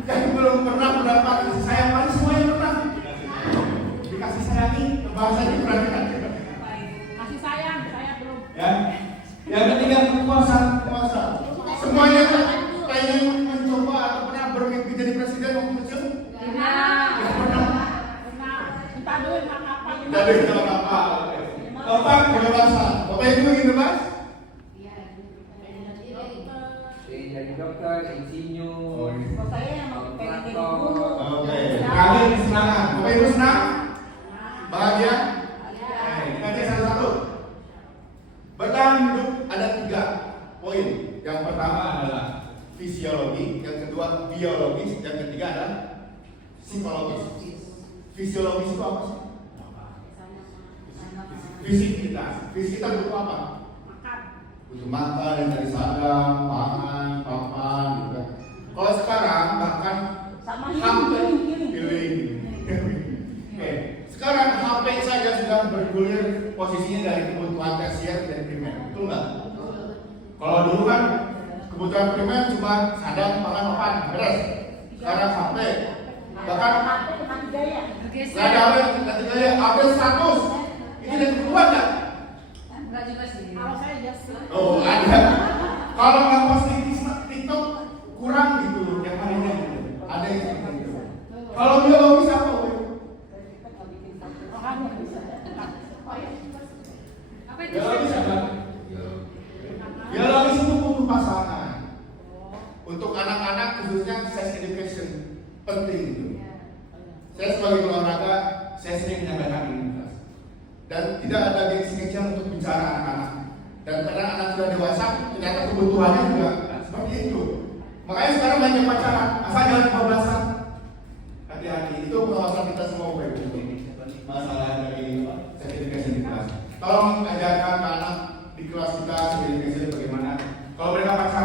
Yang belum pernah mendapat kasih sayang, pasti semuanya pernah dikasih sayangi. Bahasanya perhatikan. Kasih sayang, saya belum. Ya. Yang ketiga kekuasaan. Semuanya pengen mencoba atau pernah bermimpi jadi presiden waktu kecil? Benar. Pernah. Minta duit makan apa? Jadi kalau apa? Bapak kebebasan. Bapak Ibu ingin bebas? Jadi dokter, insinyur. Kalau saya yang mau pengen jadi guru. Oke. Terakhir kesenangan. Bapak Ibu senang? Bahagia? Nanti satu-satu. Bertahan hidup ada 3 poin. Yang pertama adalah fisiologi, yang kedua biologis, yang ketiga adalah psikologis. Fisiologis itu apa sih? Fisik kita. Fisik kita butuh apa? Butuh makan yang dari sadang, pangan, papan, gitu kan. Kalau sekarang bahkan hampir healing. Oke. Sekarang HP saja sudah bergulir posisinya dari kebutuhan tersier dan primer, betul nggak? Kalau dulu kan kebutuhan primer cuma sadang, pangan, papan, beres. Sekarang HP, bahkan nggak ada update status. Ini dari kebutuhan nggak? Enggak juga sih. Kalau saya just Oh, ada. Kalau nggak posting di TikTok kurang gitu yang harinya gitu. Ada yang seperti itu. Kalau biologis apa? Biologis apa? Biologis itu butuh pasangan. Untuk anak-anak khususnya sex education penting gitu. Saya sebagai olahraga, saya sering menyampaikan ini. Dan tidak ada gengsi-gengsian untuk bicara anak-anak. Dan karena anak sudah dewasa, ternyata kebutuhannya juga seperti itu. Makanya sekarang banyak pacaran, asal jangan kebablasan. Hati-hati, itu pengawasan kita semua Bapak Ibu. Masalah dari sertifikasi di kelas. Tolong ajarkan ke anak di kelas kita sertifikasi bagaimana. Kalau mereka pacaran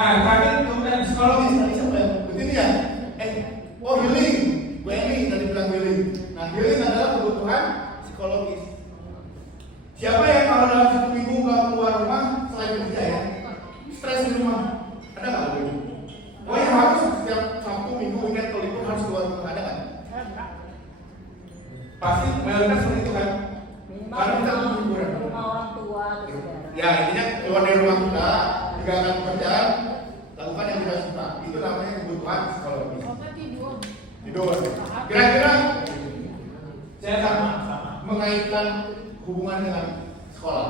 Nah, kami kemudian psikologis tadi siapa ya? Begini ya? Healing. Bu Eni tadi bilang healing. Nah, healing adalah kebutuhan psikologis. Siapa yang kalau dalam 1 minggu nggak keluar rumah selain kerja ya? Stres di rumah. Ada nggak Bu Eni? Oh yang harus setiap Sabtu, Minggu, weekend, kalau libur harus keluar rumah, ada nggak? Pasti mayoritas seperti itu kan? Karena kita butuh hiburan. Rumah orang tua, Ya intinya keluar dari rumah kita, tinggalkan pekerjaan, lakukan yang kita suka. Itu namanya kebutuhan psikologis. Tidur. Kira-kira saya sama mengaitkan hubungan dengan sekolah.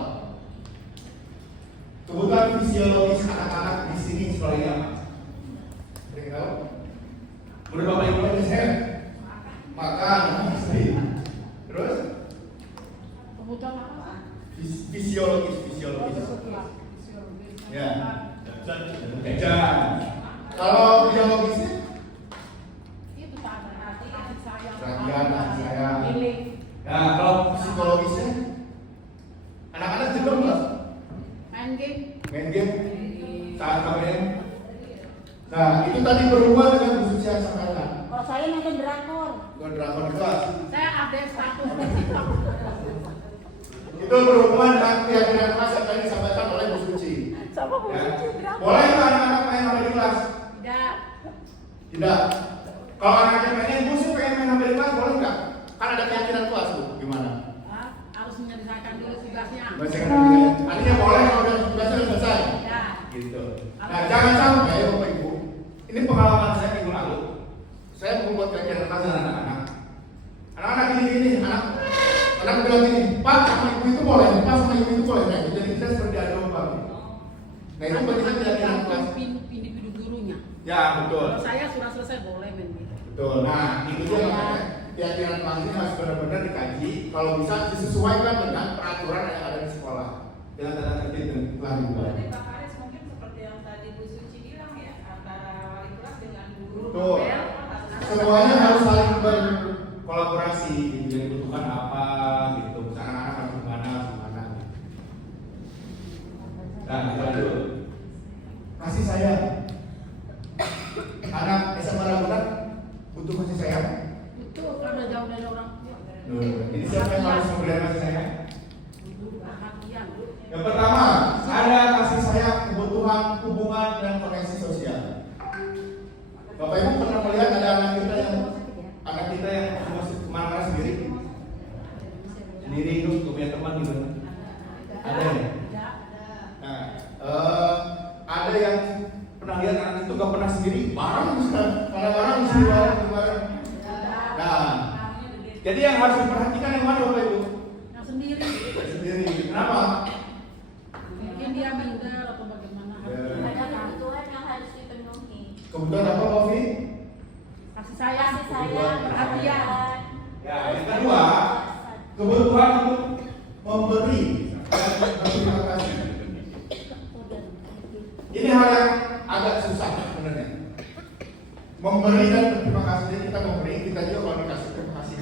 Kebutuhan fisiologis anak-anak di sini sekolah ini apa? Ada yang tahu? Menurut Bapak Ibu aja saya makan, pasti. Terus? Kebutuhan apa? Fisiologis. Ya. Jajan. Kalau biologisnya? Itu tadi kasih sayang. Perhatian, kasih sayang. Pilih. Nah, kalau psikologisnya? Anak-anak jenuh nggak? Main game. Main game? Saat main? Nah, itu tadi berhubungan dengan Bu Suci yang sampaikan. Kalau saya nonton drakor. Nonton drakor di kelas. Saya update status. Itu berhubungan dengan keyakinan kelas yang tadi disampaikan oleh Bu Suci. Sama Bu Ya. Suci berapa? Boleh nggak anak-anak main HP di kelas? Tidak. Tidak. Kalau anaknya pengen, Bu Suci pengen main HP di kelas, boleh nggak? Kan ada keyakinan kelas tuh, gimana? Harus menyelesaikan dulu tugasnya. Artinya boleh kalau udah tugasnya udah selesai. Ya. Gitu. Nah, jangan sampai Bapak Ibu, ini pengalaman saya minggu lalu. Saya membuat keyakinan kelas dengan anak-anak. Anak-anak ini, anak bilang gini, Pak sama ibu itu boleh, Pak sama ibu itu boleh. Nah, jadi kita seperti ada domba. Nah, itu berarti keyakinan kelas. Individu gurunya. Ya, betul. Kalau saya sudah selesai boleh main gitu. Betul. Nah, itu dia makanya keyakinan kelas ini harus benar-benar dikaji. Kalau bisa disesuaikan dengan peraturan yang ada di sekolah. Dengan tata tertib dan kelas juga. Berarti Pak Faris mungkin seperti yang tadi Bu Suci bilang ya, antara wali kelas dengan guru. Betul. Semuanya harus saling berkolaborasi. Gitu. Yang dibutuhkan apa gitu. Misalkan anak harus gimana. Nah, itu dulu. Kasih sayang. Anak SMA Ragunan butuh kasih sayang. Itu kalau jauh dari orang tua. Jadi siapa yang harus memberikan kasih sayang? Perhatian. Yang pertama, ada kasih sayang, kebutuhan, hubungan, dan koneksi sosial. Bapak Ibu pernah melihat ada anak kita yang masuk kemana-mana sendiri? Sendiri itu punya teman gitu. Ada ya? Nah, ada yang pernah lihat anak itu gak pernah sendiri, bareng kadang-kadang mesti bareng. Nah, jadi yang harus diperhatikan yang mana Bapak Ibu? Yang sendiri. Sendiri. Kenapa? Mungkin dia minder atau bagaimana. Ada kebutuhan yang harus dipenuhi. Kebutuhan apa, Novi? Kasih sayang. Kasih sayang, Perhatian. Ya, yang kedua, kebutuhan untuk memberi dan berterima kasih. Ini hal yang agak susah sebenarnya. Memberi dan berterima kasih. Jadi kita memberi, kita juga kalau dikasih terima kasih.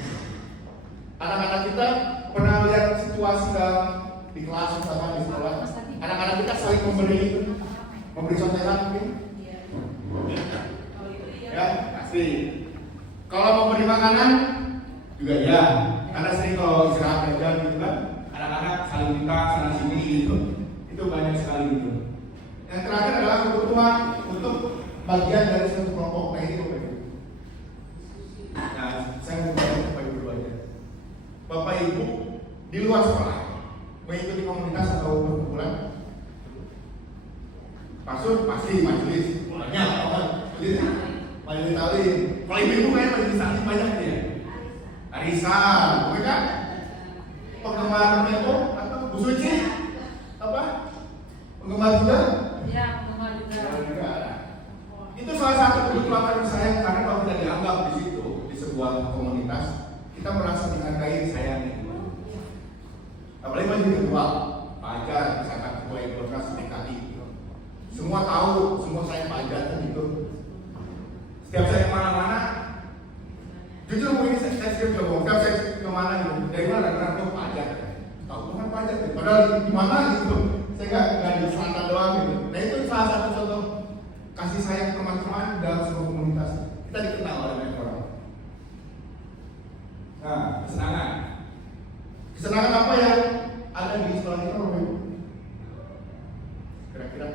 Anak-anak kita pernah lihat situasi di kelas sama di sekolah. Anak-anak kita saling memberi contekan mungkin. Ya, pasti. Kalau memberi makanan juga ya. Karena sering kalau istirahat jajan gitu kan, anak-anak saling minta sana sini gitu. Itu banyak sekali gitu. Yang terakhir adalah kebutuhan untuk bagian dari satu kelompok. Nah ini Bapak Ibu. Nah, saya mau tanya Bapak Ibu dulu aja. Bapak Ibu di luar sekolah mengikuti komunitas atau perkumpulan? Pasur pasti majelis banyak kan? Majelis talim. Kalau ibu kayak majelis talim banyak ya. Arisan, oke kan? Penggemar Mepo atau Bu Suci? Apa? Penggemar juga? Ya, penggemar juga. Itu salah satu kebutuhan saya karena kalau kita dianggap di situ di sebuah komunitas kita merasa dihargai sayangnya. Apalagi masih kedua, pajar misalkan ketua Ekologas DKI. Semua tahu, semua saya pajar kan gitu. Setiap saya kemana-mana, jujur mungkin saya setiap ngomong, setiap saya kemana gitu, dari mana karena tuh pajar. Tahu kan pajar, padahal di mana gitu, saya nggak di selatan doang gitu. Nah itu salah satu contoh kasih sayang teman-teman dalam sebuah komunitas. Kita dikenal oleh banyak orang. Nah, kesenangan. Kesenangan apa yang ada di sekolah kita, Bapak Ibu? Kira-kira?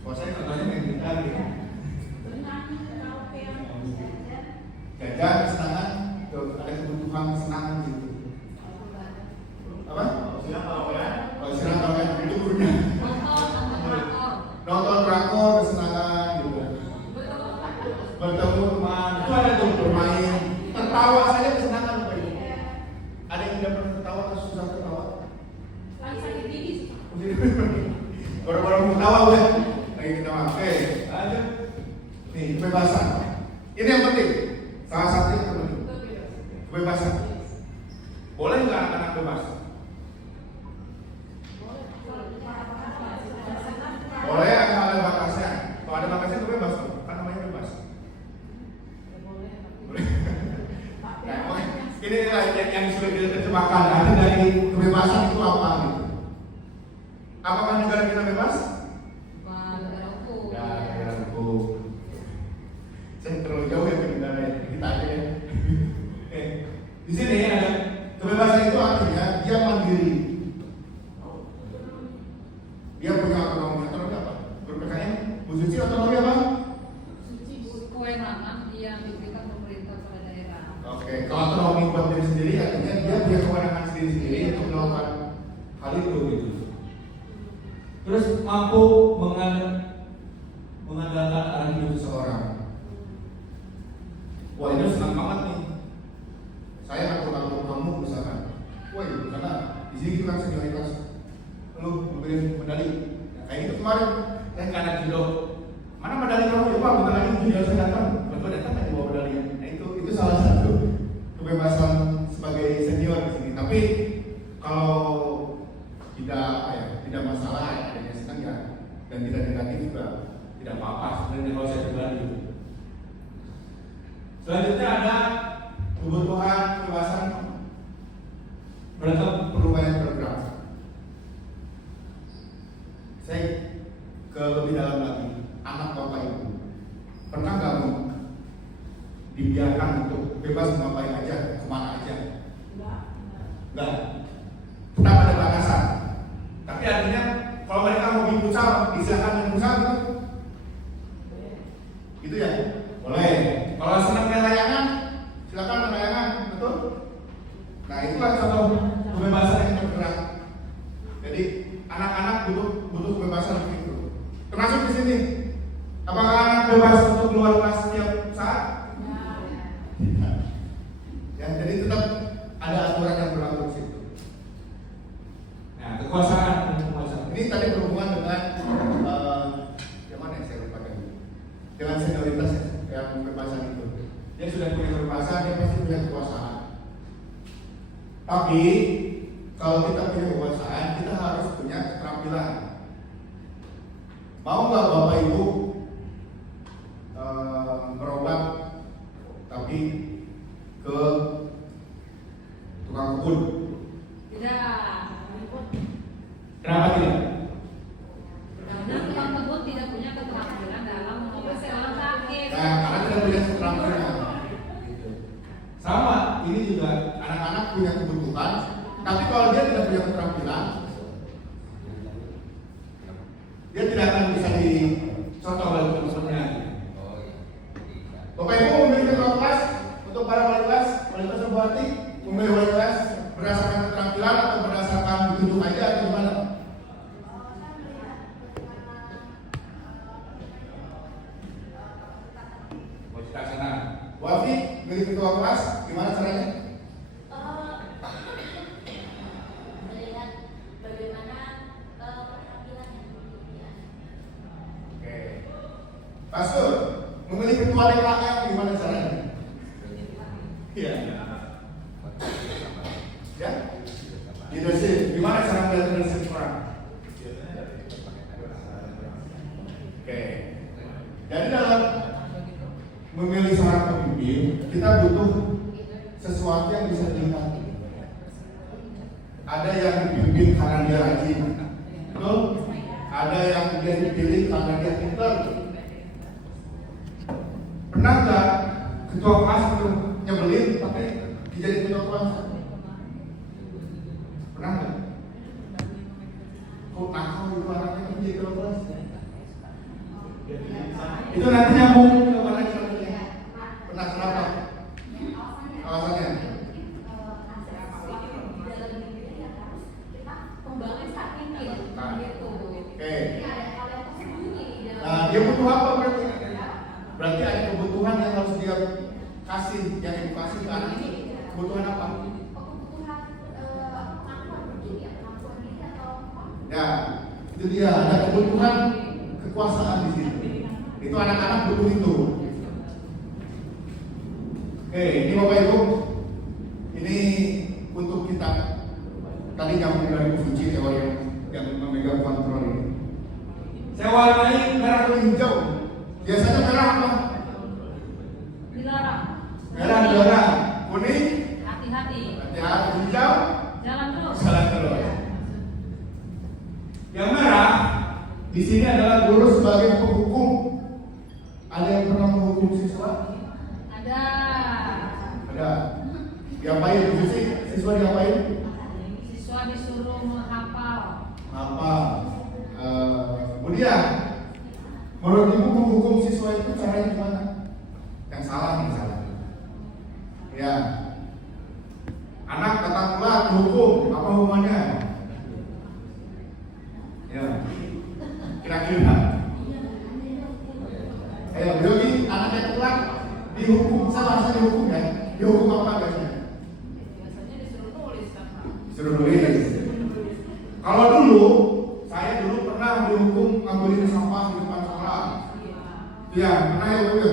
Kalau saya contohnya main gitar gitu. Jajan, kesenangan, tuh, ada kebutuhan kesenangan gitu. Apa? Oh, istirahat tahu kan? Itu gurunya. Nonton drakor, kesenangan gitu. Bertemu teman, itu ada tuh bermain. Tertawa saja kesenangan, Bapak Ibu. Ada yang tidak pernah tertawa atau susah tertawa? Sakit gigi. Baru-baru mau ketawa gue. Lagi ketawa. Oke, lanjut. Nih, kebebasan. Ini yang penting. Salah satu yang penting. Kebebasan. Boleh nggak anak-anak bebas? Boleh, asal ada batasnya. Kalau ada batasnya itu bebas tuh. Kan namanya bebas. Boleh. Nah, oke. Ini yang sudah diterjemahkan. Arti dari kebebasan itu apa gitu? Apakah negara kita bebas? Ya, negara hukum. Saya terlalu jauh ya ke negara kita aja ya. Di sini ada kebebasan itu artinya dia mandiri. Dia punya otonomi. Otonomi apa? Berpikirnya Bu Suci otonomi apa? Kewenangan yang diberikan pemerintah pada daerah. Oke, kalau otonomi buat diri sendiri artinya dia punya kewenangan sendiri untuk melakukan hal itu gitu. Terus mampu mengandalkan arah hidup seseorang. Wah, ini senang banget nih. Saya ngatur-ngatur kamu misalkan. Wah, karena di sini kita kan senioritas. Lu beri medali. Nah, kayak gitu kemarin saya nggak ada judo. Mana medali kamu? Ya Pak, bentar lagi judo saya datang. Betul datang nggak dibawa medali. Nah itu salah satu kebebasan sebagai senior di sini. Tapi kalau tidak masalah adanya senang ya, dan tidak negatif juga tidak apa-apa sebenarnya kalau saya pribadi. Selanjutnya ada kebutuhan kebebasan. Mereka perlu banyak bergerak. Saya ke lebih dalam lagi, anak bapak ibu pernah nggak dibiarkan untuk bebas ngapain aja, kemana aja? Enggak. Tetap ada batasan. Tapi artinya kalau mereka mau bikin futsal, disilakan main futsal gitu ya? Boleh. Kalau senang main layangan, silakan main layangan, betul? Nah itulah contoh kebebasan yang bergerak. Jadi anak-anak butuh kebebasan begitu. Termasuk di sini. Apakah anak bebas untuk keluar kelas setiap saat? Tidak. Ya, jadi tetap ada aturan yang berlaku di situ. Nah, kekuasaan. Ini tadi berhubungan dengan yang mana yang saya lupa tadi? Dengan senioritas yang kebebasan itu. Dia sudah punya kebebasan, dia pasti punya kekuasaan. Tapi kalau kita punya kekuasaan, kita harus punya keterampilan. Mau nggak Bapak Ibu berobat tapi ke tukang kebun? Tidak. Kenapa tidak? Karena tukang kebun tidak punya keterampilan dalam mengobati orang sakit. Nah, karena tidak punya keterampilan. Sama, ini juga anak-anak punya kebutuhan, tapi kalau dia tidak punya keterampilan, dia tidak akan bisa dicontoh oleh teman-temannya. Bapak Ibu memilih ketua kelas untuk para wali kelas berarti memilih wali kelas berdasarkan keterampilan atau berdasarkan ditunjuk aja atau gimana? Wafi, milih ketua kelas, gimana caranya? Melihat bagaimana keterampilannya. Oke. Pastor, memilih ketua DKM gimana caranya? Iya. Ya? Leadership, gimana cara melihat leadership orang? Oke. Jadi dalam memilih seorang pemimpin, kita butuh sesuatu yang bisa dilihat. Ada yang dipimpin karena dia rajin, betul? ada yang dia dipilih karena dia pintar. Pernah nggak ketua kelas itu nyebelin tapi dijadiin ketua kelas? Pernah nggak? Kok nakal itu anaknya tapi jadi ketua kelas? Itu nanti nyambung ke mana ceritanya? Pernah kenapa? Alasannya? Oke. Nah, dia butuh apa berarti? Berarti ada kebutuhan yang harus dia kasih, yang edukasi ke anak ini. Kebutuhan apa? Ya, itu dia. Ada kebutuhan kekuasaan di situ. Itu anak-anak butuh itu. Oke, ini Bapak Ibu, ini untuk kita. Tadi nyambung dari Bu Suci teori yang memegang kontrol ini. Saya warnai merah atau hijau. Biasanya merah apa? Dilarang. Merah dilarang. Kuning? Hati-hati. Hati-hati. Hijau? Jalan terus. Jalan terus. Yang merah di sini adalah guru sebagai penghukum. Ada yang pernah menghukum siswa? Ada. Ada. Diapain Bu Suci? Siswa diapain? Siswa disuruh menghafal. Apa? Kemudian menurut Ibu menghukum siswa itu caranya gimana? Yang salah misalnya. Ya. Anak datang telat dihukum, apa hukumannya? Ya. Kira-kira. Biologi anak yang telat dihukum, salah dihukum ya. Dihukum apa biasanya? Biasanya disuruh nulis kan, Pak. Disuruh nulis. Kalau dulu, saya dulu pernah dihukum ngambilin sampah di depan sekolah. Iya, pernah ya Bu ya.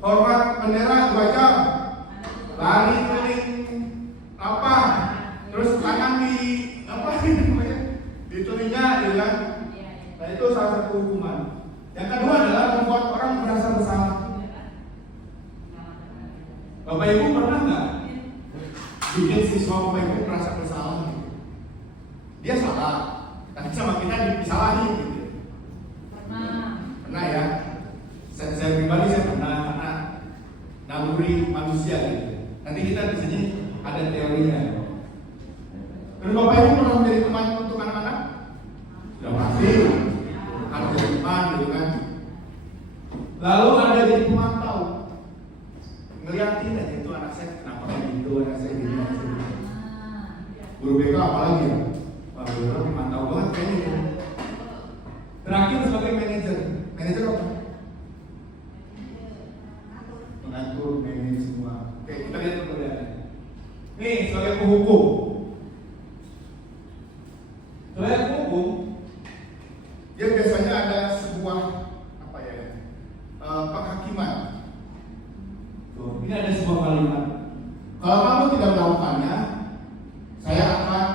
Hormat bendera 2 jam. Lari keliling apa? Terus tangan di apa ini namanya? Di telinga, gitu kan? Nah itu salah satu hukuman. Yang kedua adalah membuat orang merasa bersalah. Bapak Ibu pernah nggak bikin siswa Bapak Ibu merasa bersalah? Dia salah, tapi sama kita disalahin gitu. Pernah ya? Saya pribadi saya pernah karena naluri manusia gitu. Nanti kita di sini ada teorinya. Terus Bapak Ibu pernah menjadi teman untuk anak-anak? Sudah pasti harus jadi teman gitu kan. Lalu ada jadi pemantau, ngeliatin aja itu anak saya kenapa kayak gitu, anak saya gini, anak saya gini. Guru BK apalagi ya? Wah, guru pemantau banget kayaknya. Terakhir sebagai manajer, manajer apa? Mengatur, manage semua. Oke, kita lihat perbedaannya. Nih sebagai penghukum. Sebagai penghukum, dia biasanya ada sebuah apa ya? Penghakiman. Tuh, ini ada sebuah kalimat. Kalau kamu tidak melakukannya, saya akan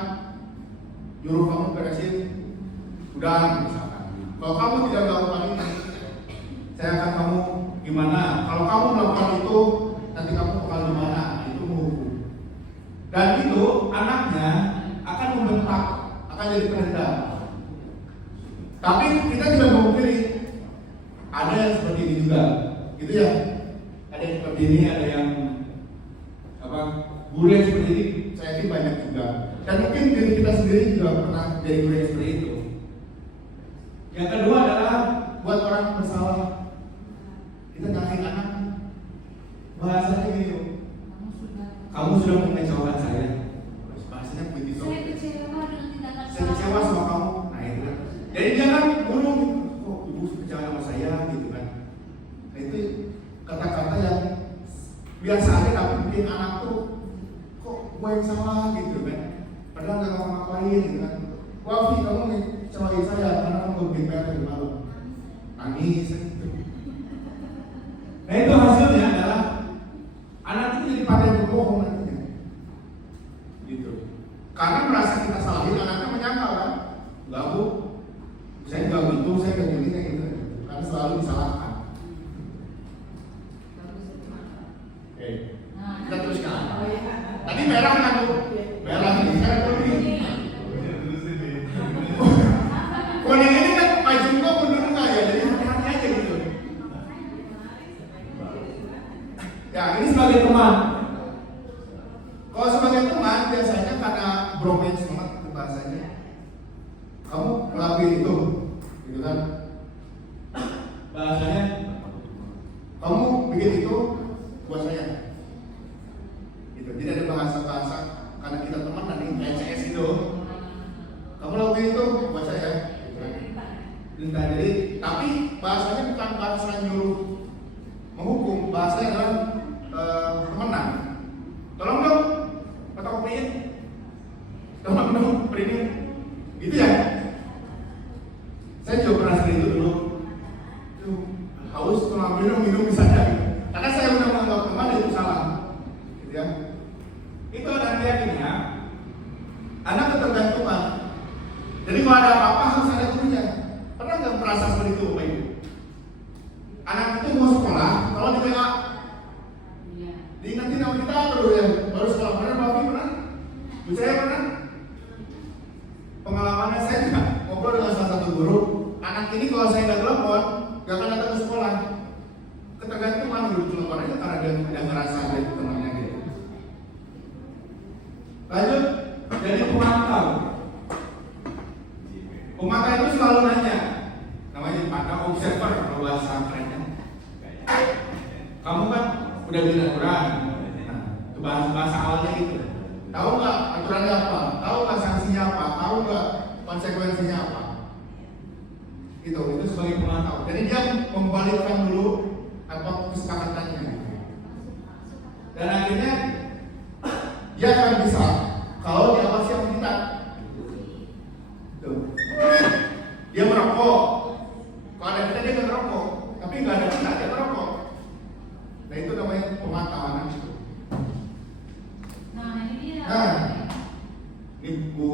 nyuruh kamu beresin gudang misalkan. Kalau kamu tidak melakukan ini, saya akan kamu gimana? Kalau kamu melakukan itu, nanti kamu bakal gimana? Itu menghukum. Dan itu anaknya akan membentak, akan jadi perendah. Tapi kita tidak mau pilih. Ada yang seperti ini juga, gitu ya. Ada yang seperti ini, ada yang apa? Guru yang seperti ini, saya yakin banyak juga. Dan mungkin diri kita sendiri juga pernah jadi guru yang seperti itu. Yang kedua adalah buat orang bersalah. Kita nyalahin anak. Bahasanya gini, kamu sudah mengecewakan saya. Bahasanya begitu. Saya kecewa dengan tindakan Saya kecewa sama kamu. Nah itu kan. Jadi jangan guru, kok ibu kecewa sama saya gitu kan. Nah itu kata-kata yang biasa aja tapi bikin anak tuh kok gue yang salah gitu kan. Padahal nggak ngapa-ngapain gitu kan. Wah Fi, kamu ngecewain saya karena kamu bikin PR dari malu. Nangis gitu. Nah itu hasilnya adalah anak itu jadi pandai berbohong nantinya. Gitu. Karena merasa kita salahin, anaknya menyangkal kan. Enggak Bu, saya nggak gitu, saya nggak gini kayak gitu. Karena selalu disalahkan. Oke, kita teruskan. Tadi merah kan Bu? Merah ini, sekarang kuning. Kuning ini kan teman. Kalau sebagai teman biasanya karena bromance banget itu bahasanya. Kamu ngelakuin itu, gitu kan? Bahasanya kamu bikin itu buat saya. Gitu. Jadi ada bahasa-bahasa karena kita teman nanti CS itu. Kamu lakuin itu buat saya. Entah, jadi tapi bahasanya bukan bahasa nyuruh menghukum, bahasanya adalah temenan. Tolong dong, fotokopiin. Tolong dong, printin. Gitu ya. Saya juga pernah seperti itu dulu. Haus, tolong minum bisa jadi. Karena saya udah menganggap teman itu salah. Gitu ya. Itu nanti akhirnya anak ketergantungan. Jadi kalau ada apa-apa harus ada gurunya. Pernah nggak merasa seperti itu, Bapak Ibu? Anak itu mau sekolah, kalau di WA diingetin sama kita terus ya, baru sekolah. Pernah Bapak pernah? Bu saya pernah? Pengalamannya saya juga ngobrol dengan salah satu guru. Anak ini kalau saya nggak telepon, nggak akan datang ke sekolah. Ketergantungan guru telepon aja karena dia tidak ngerasa ada itu temannya gitu. Lanjut, jadi pemantau. Pemantau itu selalu nanya, namanya pantau observer kalau bahasa kerennya. Kamu kan udah bikin aturan, itu bahasa awalnya itu. Tahu nggak aturannya apa? Tahu nggak sanksinya apa? Tahu nggak konsekuensinya apa? Itu sebagai pemantau. Jadi dia membalikkan dulu apa kesepakatannya. Dan akhirnya dia akan bisa kalau diawasi sama kita. Tuh. Dia merokok. Kalau ada kita dia nggak merokok, tapi nggak ada kita dia merokok. Nah itu namanya pemantauan itu. Nah, ini dia. Nah, ini Bu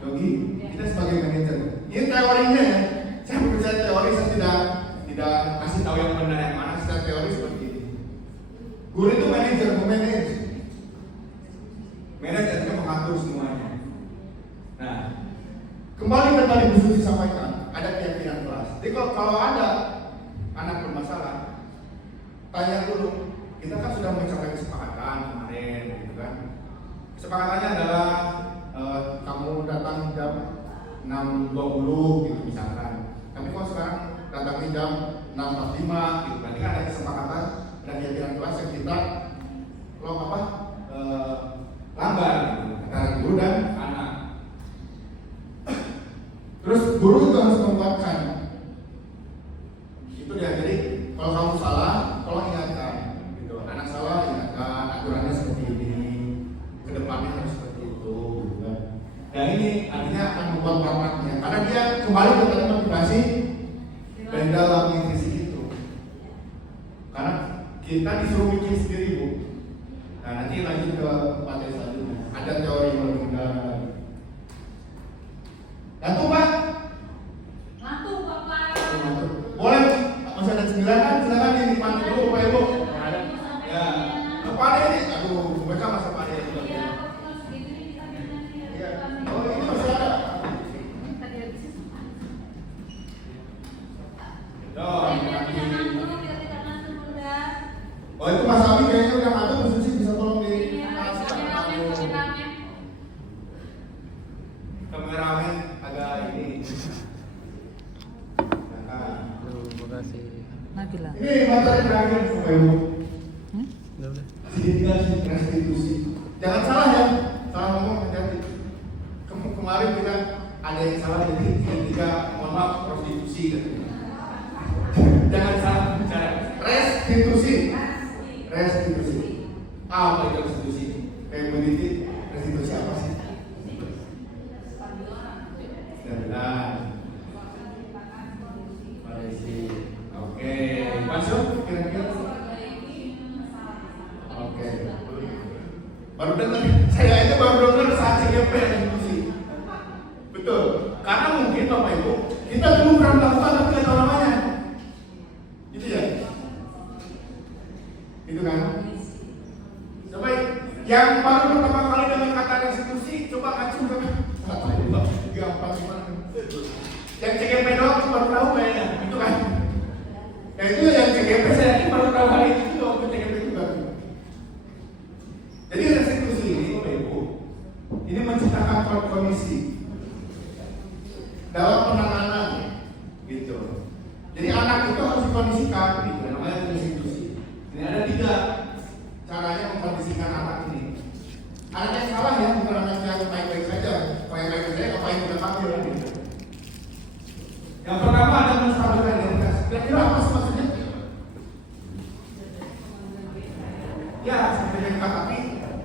Yogi, kita sebagai manajer. Ini teorinya ya. Saya berbicara teori, saya tidak kasih tahu yang benar yang mana. Secara teori seperti ini. Guru itu manajer, memanage. Manajer itu mengatur semuanya. Nah, kembali ke tadi Bu Susi sampaikan, ada keyakinan kelas. Jadi kalau ada anak bermasalah, tanya dulu. Kita kan sudah mencapai kesepakatan kemarin, gitu kan? Kesepakatannya adalah kamu datang jam 6.20 gitu misalkan. Tapi kalau sekarang datangnya jam 6.45 gitu. Berarti kan ada kesepakatan dan keyakinan kelas yang kita langgar gitu, antara guru dan anak. Terus guru juga harus menguatkan. Itu dia. Jadi kalau kamu salah, tolong ingatkan. Gitu. Anak salah ingatkan. Aturannya seperti ini. Kedepannya harus seperti itu. Gitu kan. Dan ini artinya akan membuat prakteknya. Karena dia kembali ke tadi motivasi dan dalam nutrisi itu. Karena kita disuruh bikin sendiri, Bu. Nah nanti lanjut ke materi selanjutnya. Ada teori yang lebih mendalam lagi. Ngantuk Pak? Ngantuk Bapak. Boleh? Masih ada 9 kan? Silakan dinikmati dulu Bapak Ibu. Ya. Apa ada ini? Aduh, mereka masa pada juga. Iya, kalau segitu kita nanti. Iya. Oh ini masih ada. Oh itu Mas Abi kayaknya udah ngantuk, Mas Susi bisa tolong di kameramen agak ini. Ini materi terakhir Bapak Ibu. Segitiga restitusi. Jangan salah ya, salah ngomong hati-hati. Kemarin kita ada yang salah jadi segitiga, mohon maaf prostitusi katanya. Jangan salah bicara. Restitusi. Apa itu restitusi? Kayak begitu, restitusi apa sih? Oke, masuk kira-kira. Oke. Baru dengar, saya itu baru dengar saat CGP restitusi. Betul. Karena mungkin Bapak Ibu, kita dulu pernah melakukan tapi nggak tahu namanya. Gitu ya. Itu kan. Coba yang baru pertama kali dengan kata restitusi, coba kacung coba. Gampang gimana? Yang CGP doang baru tahu kayaknya, itu kan. Ya itu yang CGP saya yakin baru tahu hari itu waktu CGP juga. harus dikondisikan, itu namanya konstitusi. Ini ada 3 caranya mengkondisikan anak ini. Anak yang salah ya, bukan anak yang baik-baik saja. Baik-baik saja, ngapain udah kamil gitu. Yang pertama ada menstabilkan identitas. Kira-kira apa sih maksudnya? Ya, sampai BK, tapi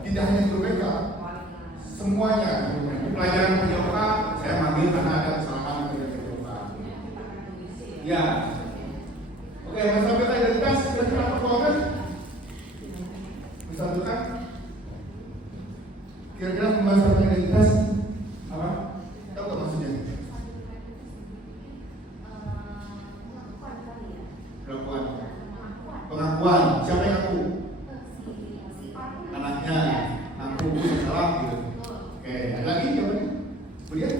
tidak hanya guru BK, semuanya. Di pelajaran PJOK, saya manggil karena ada kesalahan di PJOK. Ya, oke, menstabilkan identitas. Kira-kira apa keuangan? Menstabilkan. Kira-kira menstabilkan identitas apa? Tahu nggak maksudnya? Pengakuan. Siapa yang ngaku? Anaknya ngaku salah gitu. Oke, ada lagi jawabannya? Kemudian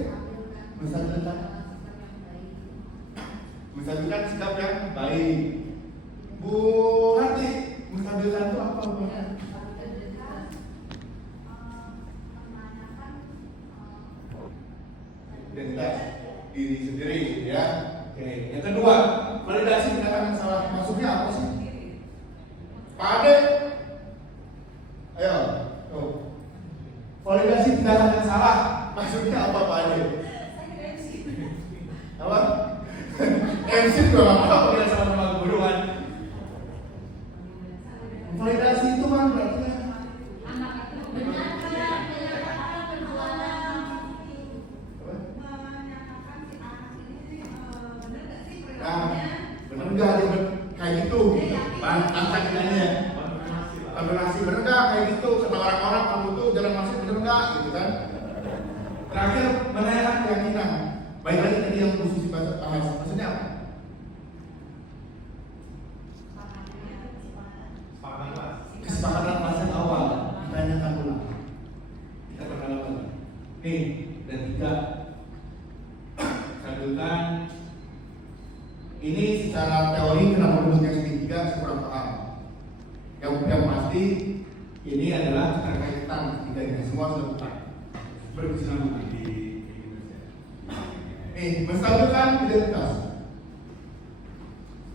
menstabilkan sikap yang baik. Bu Hati, menstabilkan itu apa? Identitas diri sendiri ya. Oke, yang kedua, validasi tindakan yang salah. Maksudnya apa sih? Pak Ade, ayo, tuh. Validasi tindakan yang salah. Maksudnya apa Pak Ade? Apa? MC juga nggak apa-apa ya sama guru kan. Validasi itu kan berarti bener nggak dia kayak gitu, tantangannya konfirmasi bener nggak kayak gitu, kata orang-orang kamu tuh jalan masuk bener nggak gitu kan. Terakhir menanyakan keyakinan. Baik lagi tadi yang posisi bahasa maksudnya apa? Kesepakatan kelas yang awal ditanyakan ulang. Kita berkala lagi. Nih, dan 3 stabilkan. Ini secara teori kenapa bentuknya segitiga saya kurang paham. Yang pasti ini adalah keterkaitan ketiganya, semua sudah bukan berkesinambungan di Indonesia. Menstabilkan identitas.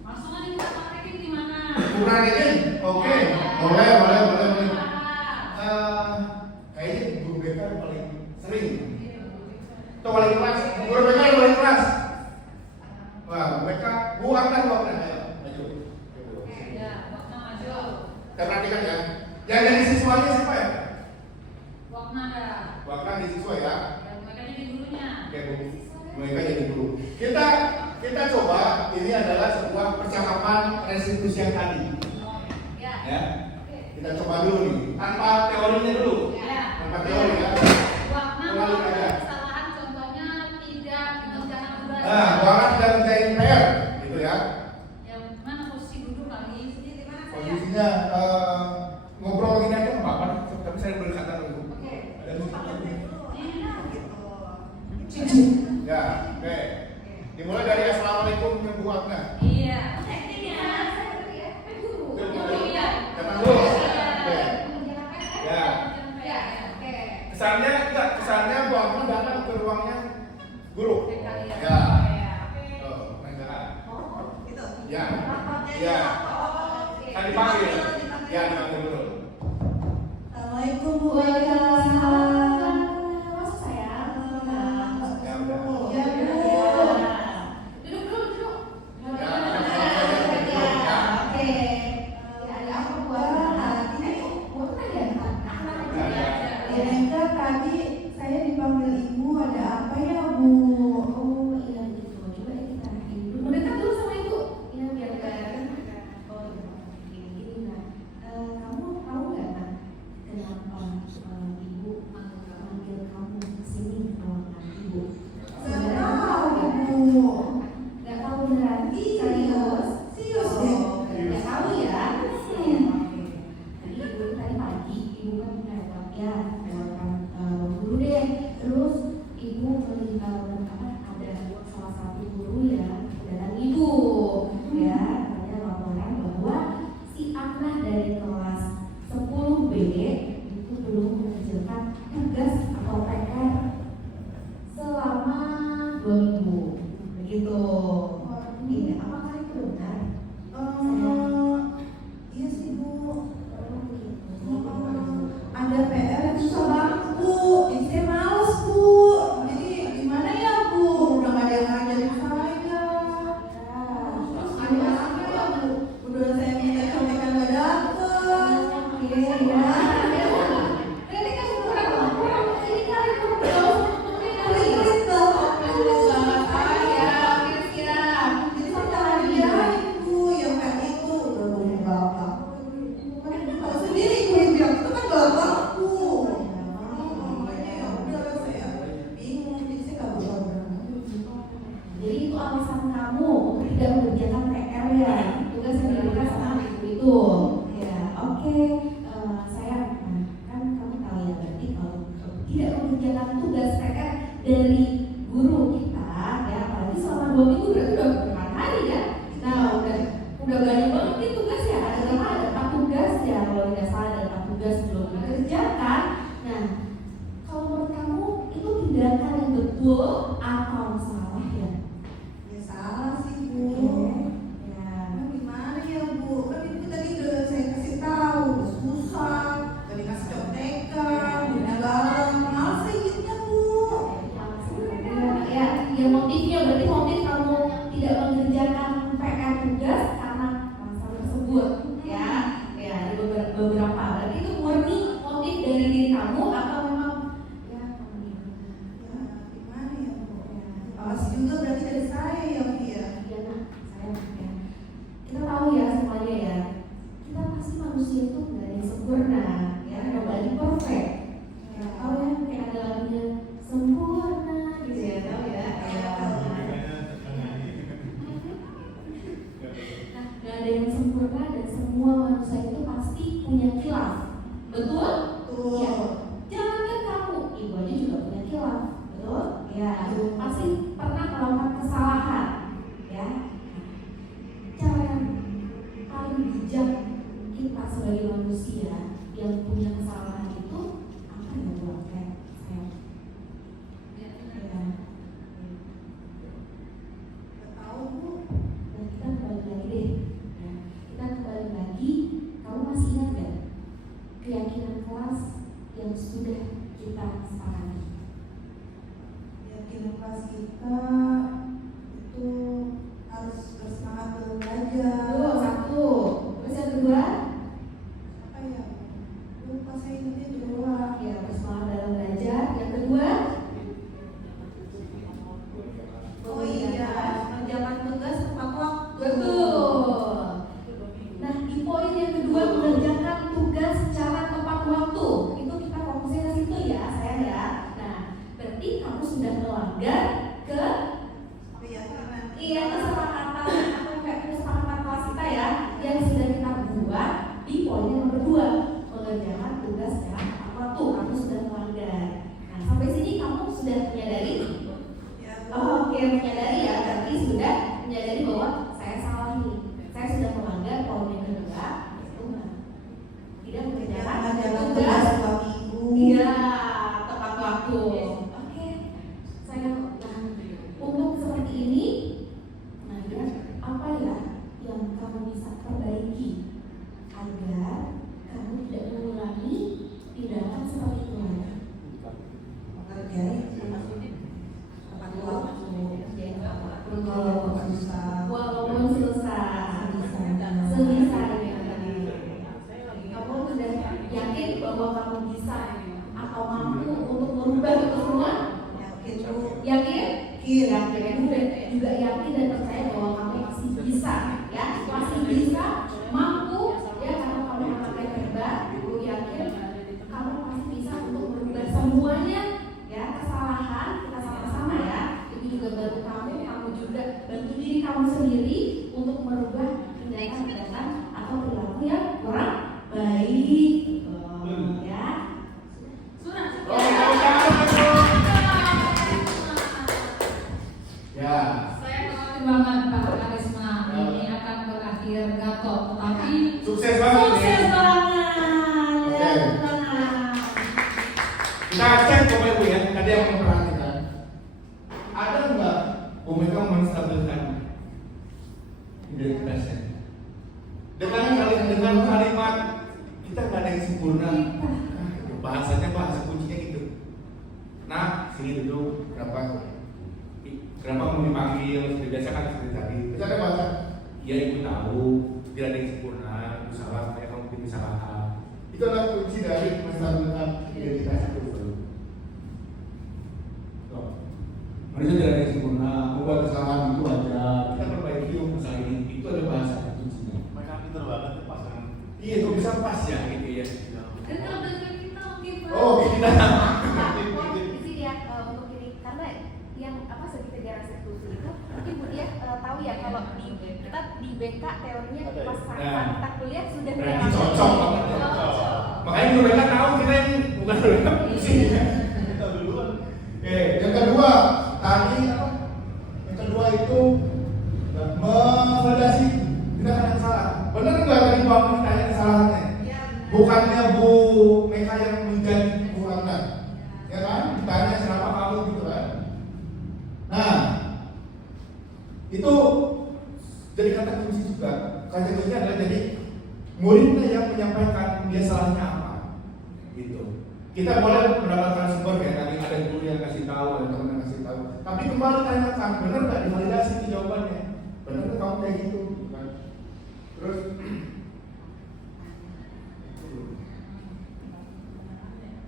Maksudnya kita praktekin di mana? Kurang ini, oke, boleh. Kayaknya guru BK yang paling sering. Atau paling keras, guru BK yang paling keras. Wah, mereka buang ayo, maju. Kita perhatikan ya. Yang jadi siswanya siapa ya? Wakna di siswa ya. Mereka jadi gurunya. Oke, Bu. Mereka jadi guru. Kita coba, ini adalah sebuah percakapan restitusi yang tadi. Ya. Kita coba dulu nih, tanpa teorinya dulu. Tanpa teori ya. Wakna Kembali aja. kesalahan contohnya tidak mengerjakan tugas. Nah, Wakna tidak mengerjain PR, gitu ya. Yang mana posisi duduk kali? Posisinya ngobrol gini aja nggak apa-apa, tapi saya berkata dulu. Ada ya, oke. Dimulai dari assalamualaikum ya Bu Wakna. Iya. Datang dulu. Oke. Ya. Kesannya Bu Wakna datang ke ruangnya guru. Ya. Oh, negara. Ya. Ya. Kan dipanggil. Ya, dipanggil dulu. Assalamualaikum Bu. Masuk sayang. Ya udah. Ya Bu. Duduk. Ya. Oke. Ada apa buat ini? Buat Kira-kira tadi saya dipanggil ibu, ada apa ya Bu? Oh iya gitu. Coba kita ibu. Mendekat dulu sama ibu. Iya biar kelihatan. Oh gini nah. Kamu tahu nggak Nak, kenapa ibu manggil kamu kesini menawarkan ibu? Nggak tahu Bu. Nggak tahu beneran? Serius? Serius deh. Nggak tahu ya? Jadi ibu tadi pagi ibu kan lewat ya guru deh. Terus ibu melihat ada salah satu guru ya datang ibu ya katanya laporan bahwa si anak dari kelas 10B itu belum mengerjakan tugas atau PR selama 2 minggu begitu. Ini apakah itu benar? alasan kamu untuk tidak mengerjakan PR ya, tugas yang diberikan sama ibu itu. Ya, oke. Sayang, nah, kan kamu tahu ya, berarti kalau tidak mengerjakan tugas PR dari guru kita, ya apalagi selama 2 minggu berarti udah berapa hari ya? Nah, udah banyak banget nih tugas ya. Ada berapa? Ada 4 tugas ya, kalau tidak salah ada 4 tugas belum dikerjakan. Nah, kalau menurut kamu itu tindakan yang betul atau salah ya? Ya salah sih Bu. Ya. Nah, gimana ya Bu? Kan itu tadi udah saya kasih tahu, udah susah, udah dikasih contekan, udah garam, malas ingetnya Bu. Ya motifnya berarti motif kamu tidak mengerjakan PR tugas karena masalah tersebut ya ada beberapa berarti itu murni motif dari diri kamu atau memang ya kamu Ya gimana ya Bu? Malas juga berarti dari saya ya Bu ya. ya nak saya ya kita tahu ya semuanya ya kita pasti manusia itu nggak ada yang sempurna ya nobody perfect ya tahu ya kayak ada lagunya sempurna gitu ya tahu ya Gak ada yang sempurna dan semua manusia itu pasti punya khilaf. Betul? Betul. Ya. Jangankan kamu, ibu aja juga punya khilaf. Betul? Ya. Pasti pernah melakukan kesalahan. Ya. Cara yang paling bijak kita sebagai manusia yang punya kesalahan itu apa yang buat saya? Ya. Gak tahu Bu. Dan kita kembali lagi deh ya. Kita kembali lagi, kamu masih ingat gak keyakinan kelas yang sudah kita sepakati? Keyakinan kelas kita itu harus bersemangat belajar. Tuh, satu. Terus yang kedua? Apa ya? Lupa saya ingatnya dua. Ya, bersemangat dalam belajar. Yang kedua? Oh iya, mengerjakan tugas tepat waktu. Betul. Nah, di poin yang kedua mengerjakan tugas secara tepat waktu. Itu kita fokusnya ke situ ya, sayang ya. Nah, berarti kamu sudah melanggar ke kesepakatan atau kayak kesepakatan kelas kita ya yang sudah kita buat di poin yang nomor 2 mengerjakan tugas secara tepat waktu. Kamu sudah melanggar. Nah, sampai sini kamu sudah menyadari? Oke, menyadari ya, berarti sudah menyadari bahwa saya salah nih. Saya sudah melanggar poin yang kedua, itu tidak mengerjakan tugas 2 minggu. iya tepat waktu. Oke, saya untuk seperti ini, nah ya apa ya yang kamu bisa perbaiki agar kamu tidak mengulangi tindakan seperti itu lagi? Walaupun susah, sebisanya. Kamu sudah yakin bahwa kamu bisa atau mampu untuk merubah itu semua? Yakin? Yakin. Juga yakin dan percaya bahwa kamu pasti bisa, ya, pasti bisa, mampu, ya, karena kamu anak yang hebat. Ibu yakin kamu pasti bisa untuk merubah semuanya, ya, kesalahan kita sama-sama ya. Itu juga bantu kamu juga bantu diri kamu sendiri untuk merubah tindakan-tindakan atau perilaku yang kurang baik, ya. Ya. Saya khawatir banget Pak Karisma ini akan berakhir gatot, tapi Sukses banget nih. Sukses banget. Oke. Ya, tenang. Kita cek Bapak Ibu ya, tadi yang memperhatikan. Ada nggak mereka menstabilkan identitasnya? Dengan kalimat kita nggak ada yang sempurna. Bahasanya bahasa kuncinya gitu. Nah, sini duduk kenapa mau dipanggil? Biasakan seperti tadi. Kita ada bahasa. Ya ibu tahu tidak ada yang sempurna. Ibu salah, supaya kamu tidak salah. Itu adalah kunci dari menstabilkan identitas itu. Manusia tidak ada yang sempurna, membuat kesalahan itu wajar. Kita perbaiki masalah ini, itu ada bahasa kuncinya. Mereka pintar banget tuh pasangan. Iya, kok bisa pas ya gitu ya. Dan kalau dengan kita oke Pak. Oh, kita. Di sini ya untuk ini karena yang apa segitiga eksekusi itu mungkin Bu dia tapi ya kalau kita di BK teorinya Ada ya? pas Nah. kita kuliah sudah Berarti cocok banget ya. Makanya guru BK tahu kita ini bukan guru BK fungsinya. Kita duluan. Oke, yang kedua tadi apa? Yang kedua itu mevalidasi tindakan yang salah. Benar nggak tadi Bu Ami tanya kesalahannya? Bukannya Bu Meka yang menjadi Bu Ratna, ya kan? Ditanya kenapa kamu gitu kan? Nah, itu jadi kata kunci juga. Kata kuncinya adalah jadi muridnya yang menyampaikan dia salahnya apa, gitu. Kita boleh mendapatkan sumber kayak tadi ada guru yang kasih tahu, ada teman yang kasih tahu. Tapi kembali tanyakan, benar nggak divalidasi itu jawabannya? Benar nggak kamu kayak gitu? Kan?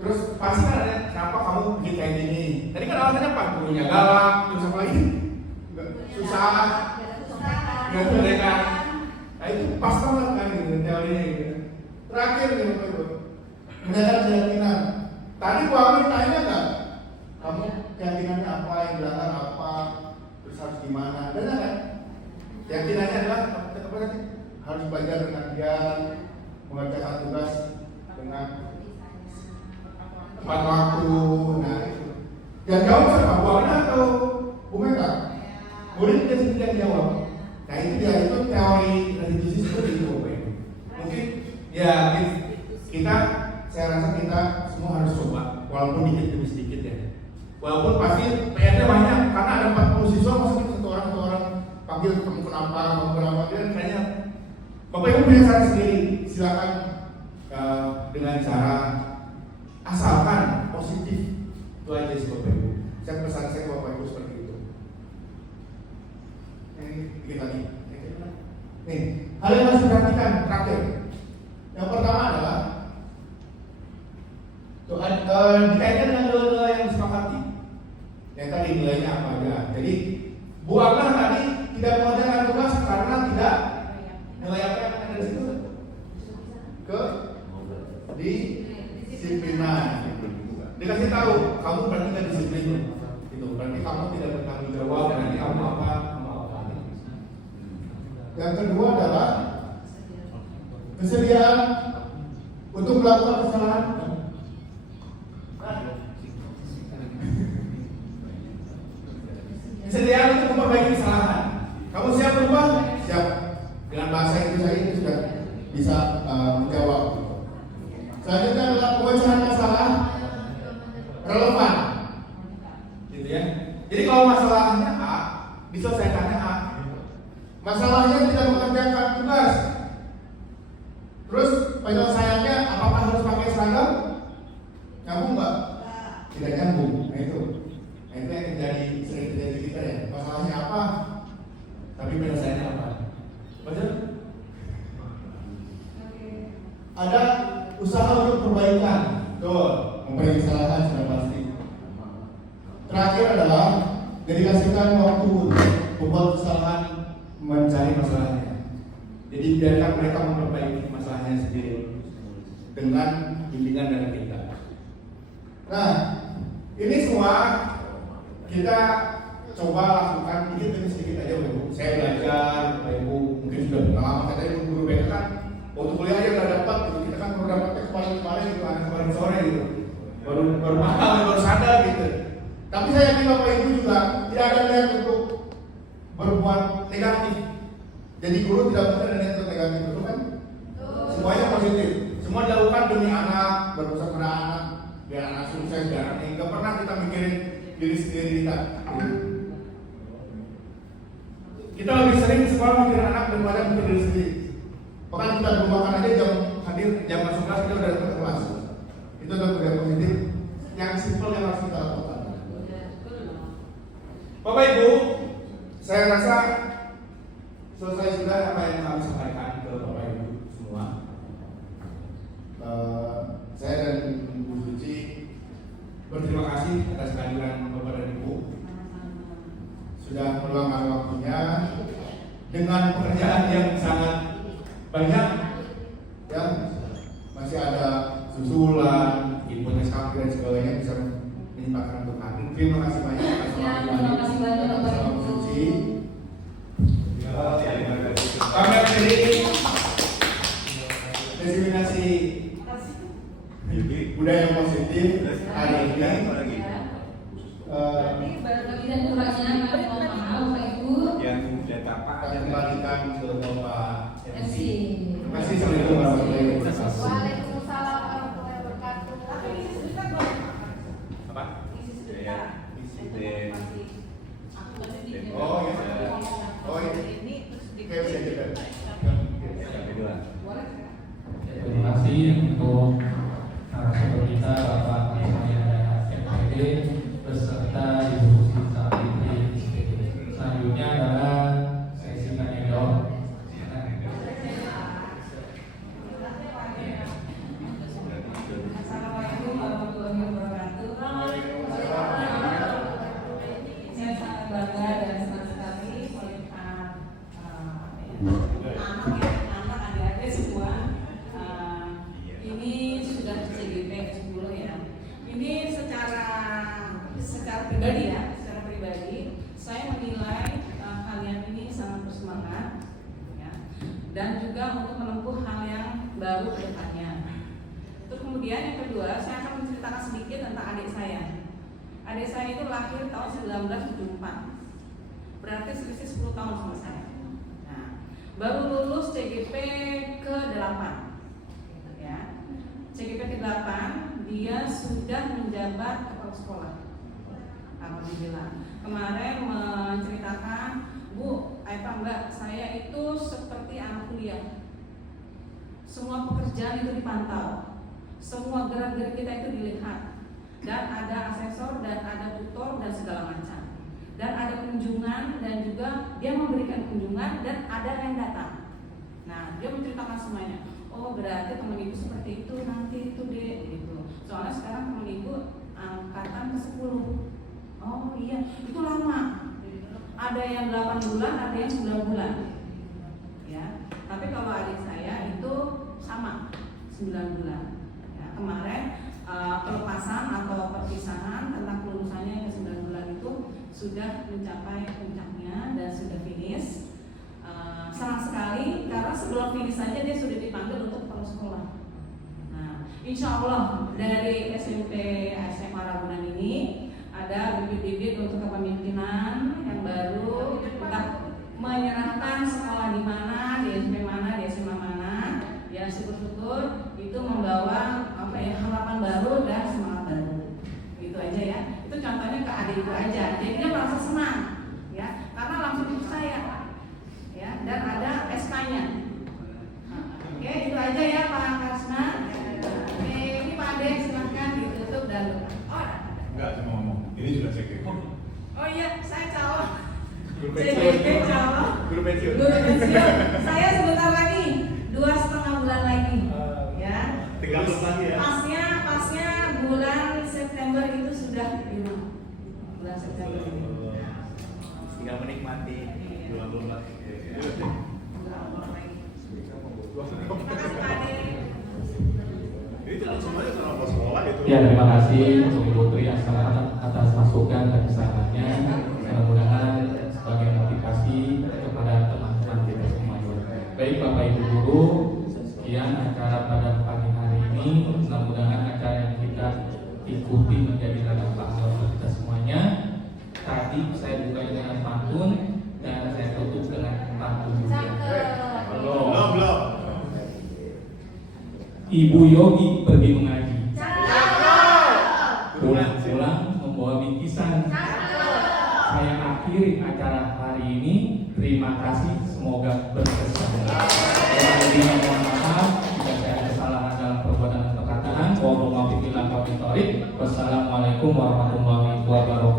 Terus pasti kan ada kenapa kamu bikin kayak gini? Tadi kan alasannya apa? Gurunya galak, terus apa lagi? Susah, nggak mereka. Nah itu pas banget kan gitu teorinya gitu. Terakhir gitu Ibu, menjaga keyakinan. Tadi Bu Ami tanya nggak? Kamu keyakinannya apa? Yang belakang apa? Terus harus gimana? Benar kan? Keyakinannya adalah apa tadi? Harus belajar dengan giat, mengerjakan tugas dengan tepat waktu. Nah itu. Yang jawab siapa? Bu Ami atau Bu Meka? Murid dia sendiri yang jawab. Nah itu dia, itu teori restitusi seperti itu Bapak Ibu. Mungkin ya kita, saya rasa kita semua harus coba, walaupun dikit demi sedikit ya. Walaupun pasti PR-nya banyak, karena ada 40 siswa, masa kita satu orang panggil kamu kenapa, dan kayaknya Bapak Ibu punya cara sendiri. Silakan dengan cara asalkan positif, itu aja sih Bapak Ibu. Saya pesan saya ke Bapak Ibu seperti itu. Dikit lagi. Nih, hal yang harus diperhatikan terakhir. Yang pertama adalah dikaitkan dengan nilai-nilai yang disepakati. Yang tadi nilainya apa aja. Jadi Bu Agnes tadi tidak mengerjakan tugas karena tidak nilai apa yang ada di situ? Disiplinan. Dikasih tahu, kamu berarti nggak disiplin. Itu berarti kamu tidak bertanggung jawab. Berarti kamu apa? Yang kedua adalah kesediaan untuk melakukan kesalahan. Kesediaan untuk memperbaiki kesalahan. Kamu siap berubah? Siap. Dengan bahasa itu saya ini sudah bisa menjawab. Selanjutnya adalah pemecahan masalah relevan. Gitu ya. Jadi kalau masalahnya A, diselesaikannya A. Masalahnya tidak mengerjakan tugas. Terus penyelesaiannya apakah harus pakai seragam? Nyambung nggak? Tidak nyambung. Nah itu yang terjadi, sering terjadi kita ya. Masalahnya apa? Tapi penyelesaiannya apa? Betul? Ada usaha untuk perbaikan. Tuh, memperbaiki kesalahan sudah pasti. Terakhir adalah dedikasikan waktu membuat kesalahan, mencari masalahnya. Jadi biarkan mereka memperbaiki masalahnya sendiri dengan bimbingan dari kita. Nah, ini semua kita coba lakukan dikit demi sedikit aja, Bu. Saya belajar, Bapak Ibu mungkin sudah pengalaman. Katanya guru BK kan waktu kuliah aja udah dapat, gitu. Kita kan baru dapatnya kemarin gitu, kemarin sore gitu. Baru mahal, baru sadar gitu. Tapi saya yakin Bapak Ibu juga tidak ada niat untuk berbuat negatif. Jadi guru tidak pernah ada niat untuk negatif, betul kan? Semuanya positif. Semua dilakukan demi anak, berusaha pada anak, biar anak sukses, biar anak ini. Gak pernah kita mikirin diri sendiri kita. Kita lebih sering sekolah mikirin anak daripada mikirin diri sendiri. Bahkan kita bermakan aja jam masuk kelas kita udah datang ke kelas. Itu adalah budaya positif yang simpel yang harus kita lakukan. Bapak Ibu, saya rasa selesai sudah apa yang kami sampaikan ke Bapak Ibu semua. Saya dan Bu Suci berterima kasih atas kehadiran Bapak dan Ibu sudah meluangkan waktunya dengan pekerjaan yang sangat banyak, ya masih ada susulan, input SKP dan sebagainya bisa menyempatkan untuk hadir. Terima kasih banyak atas waktunya. Terima kasih banyak Bapak Ibu. kembalikan ke Bapak MC. Terima kasih. Assalamualaikum warahmatullahi wabarakatuh. Waalaikumsalam warahmatullahi wabarakatuh. Apa? Ya, Oh ya. Oh ya. Oke, bisa juga. yang kedua. Terima kasih untuk narasumber kita Bapak FPD beserta diskusi saat ini. Selanjutnya adalah sesi tanya jawab. Assalamualaikum warahmatullahi wabarakatuh. Saya sangat bangga dan senang sekali melihat anak adik-adik semua. Ini sudah CGP 10 ya. Ini secara pribadi ya, secara pribadi saya menilai kalian ini sangat bersemangat ya, dan juga untuk menempuh hal yang baru ke depannya. Terus kemudian yang kedua, saya akan menceritakan sedikit tentang adik saya. Adik saya itu lahir tahun 1974, berarti selisih 10 tahun sama saya. Nah, baru lulus CGP ke-8 ya. CGP ke-8 dia sudah menjabat kepala sekolah. Alhamdulillah. Kemarin menceritakan, Bu, Mbak, saya itu seperti anak kuliah. Semua pekerjaan itu dipantau, semua gerak-gerik kita itu dilihat, dan ada asesor dan ada tutor dan segala macam, dan ada kunjungan dan juga dia memberikan kunjungan dan ada yang datang. Nah, dia menceritakan semuanya. Oh, berarti teman ibu seperti itu nanti itu deh gitu. Soalnya sekarang teman ibu angkatan ke-10. Oh iya, itu lama. Ada yang 8 bulan, ada yang 9 bulan. Ya. Tapi kalau adik saya itu sama 9 bulan. Ya, kemarin pelepasan atau perpisahan tentang kelulusannya ke 9 bulan itu sudah mencapai puncaknya dan sudah finish. Senang sekali karena sebelum finish saja dia sudah dipanggil untuk kepala sekolah. Nah, insya Allah dari SMP SMA Ragunan ini ada bibit-bibit untuk kepemimpinan yang baru, kita menyerahkan sekolah di mana, di SMP mana, di SMA mana, ya syukur-syukur itu membawa harapan baru dan semangat baru. Itu aja ya. Itu contohnya ke adik itu aja. Jadi dia merasa senang, ya, karena langsung dipercaya, ya, dan ada SK-nya. Oke, itu aja ya Pak Karsna. Oke, ini Pak Ade silahkan ditutup dan Enggak, cuma ngomong. Ini juga CGP. Oh iya, saya calon. Guru CGP calon. Guru pensiun. Guru pensiun. Saya sebentar lagi 2,5 bulan lagi. Ya. 30 lagi ya. Pasnya bulan September itu sudah lima. Bulan September ini. Tinggal menikmati 20 lagi. Ini tidak semuanya sama sekolah itu. Ya, terima kasih untuk Ibu Tri atas masukan dan sarannya. Mudah-mudahan sebagai motivasi kepada teman-teman kita semua. Baik Bapak Ibu Guru, sekian acara pada pagi hari ini. Mudah-mudahan acara yang kita ikuti menjadi ladang pahala untuk kita semuanya. Tadi saya buka dengan pantun dan saya tutup dengan pantun juga. Belum. Ibu Yogi pergi mengaji. Pulang-pulang membawa bingkisan. Saya akhiri acara hari ini. Terima kasih, semoga berkesan. Mohon maaf jika saya ada kesalahan dalam perbuatan dan perkataan. Wassalamualaikum warahmatullahi wabarakatuh.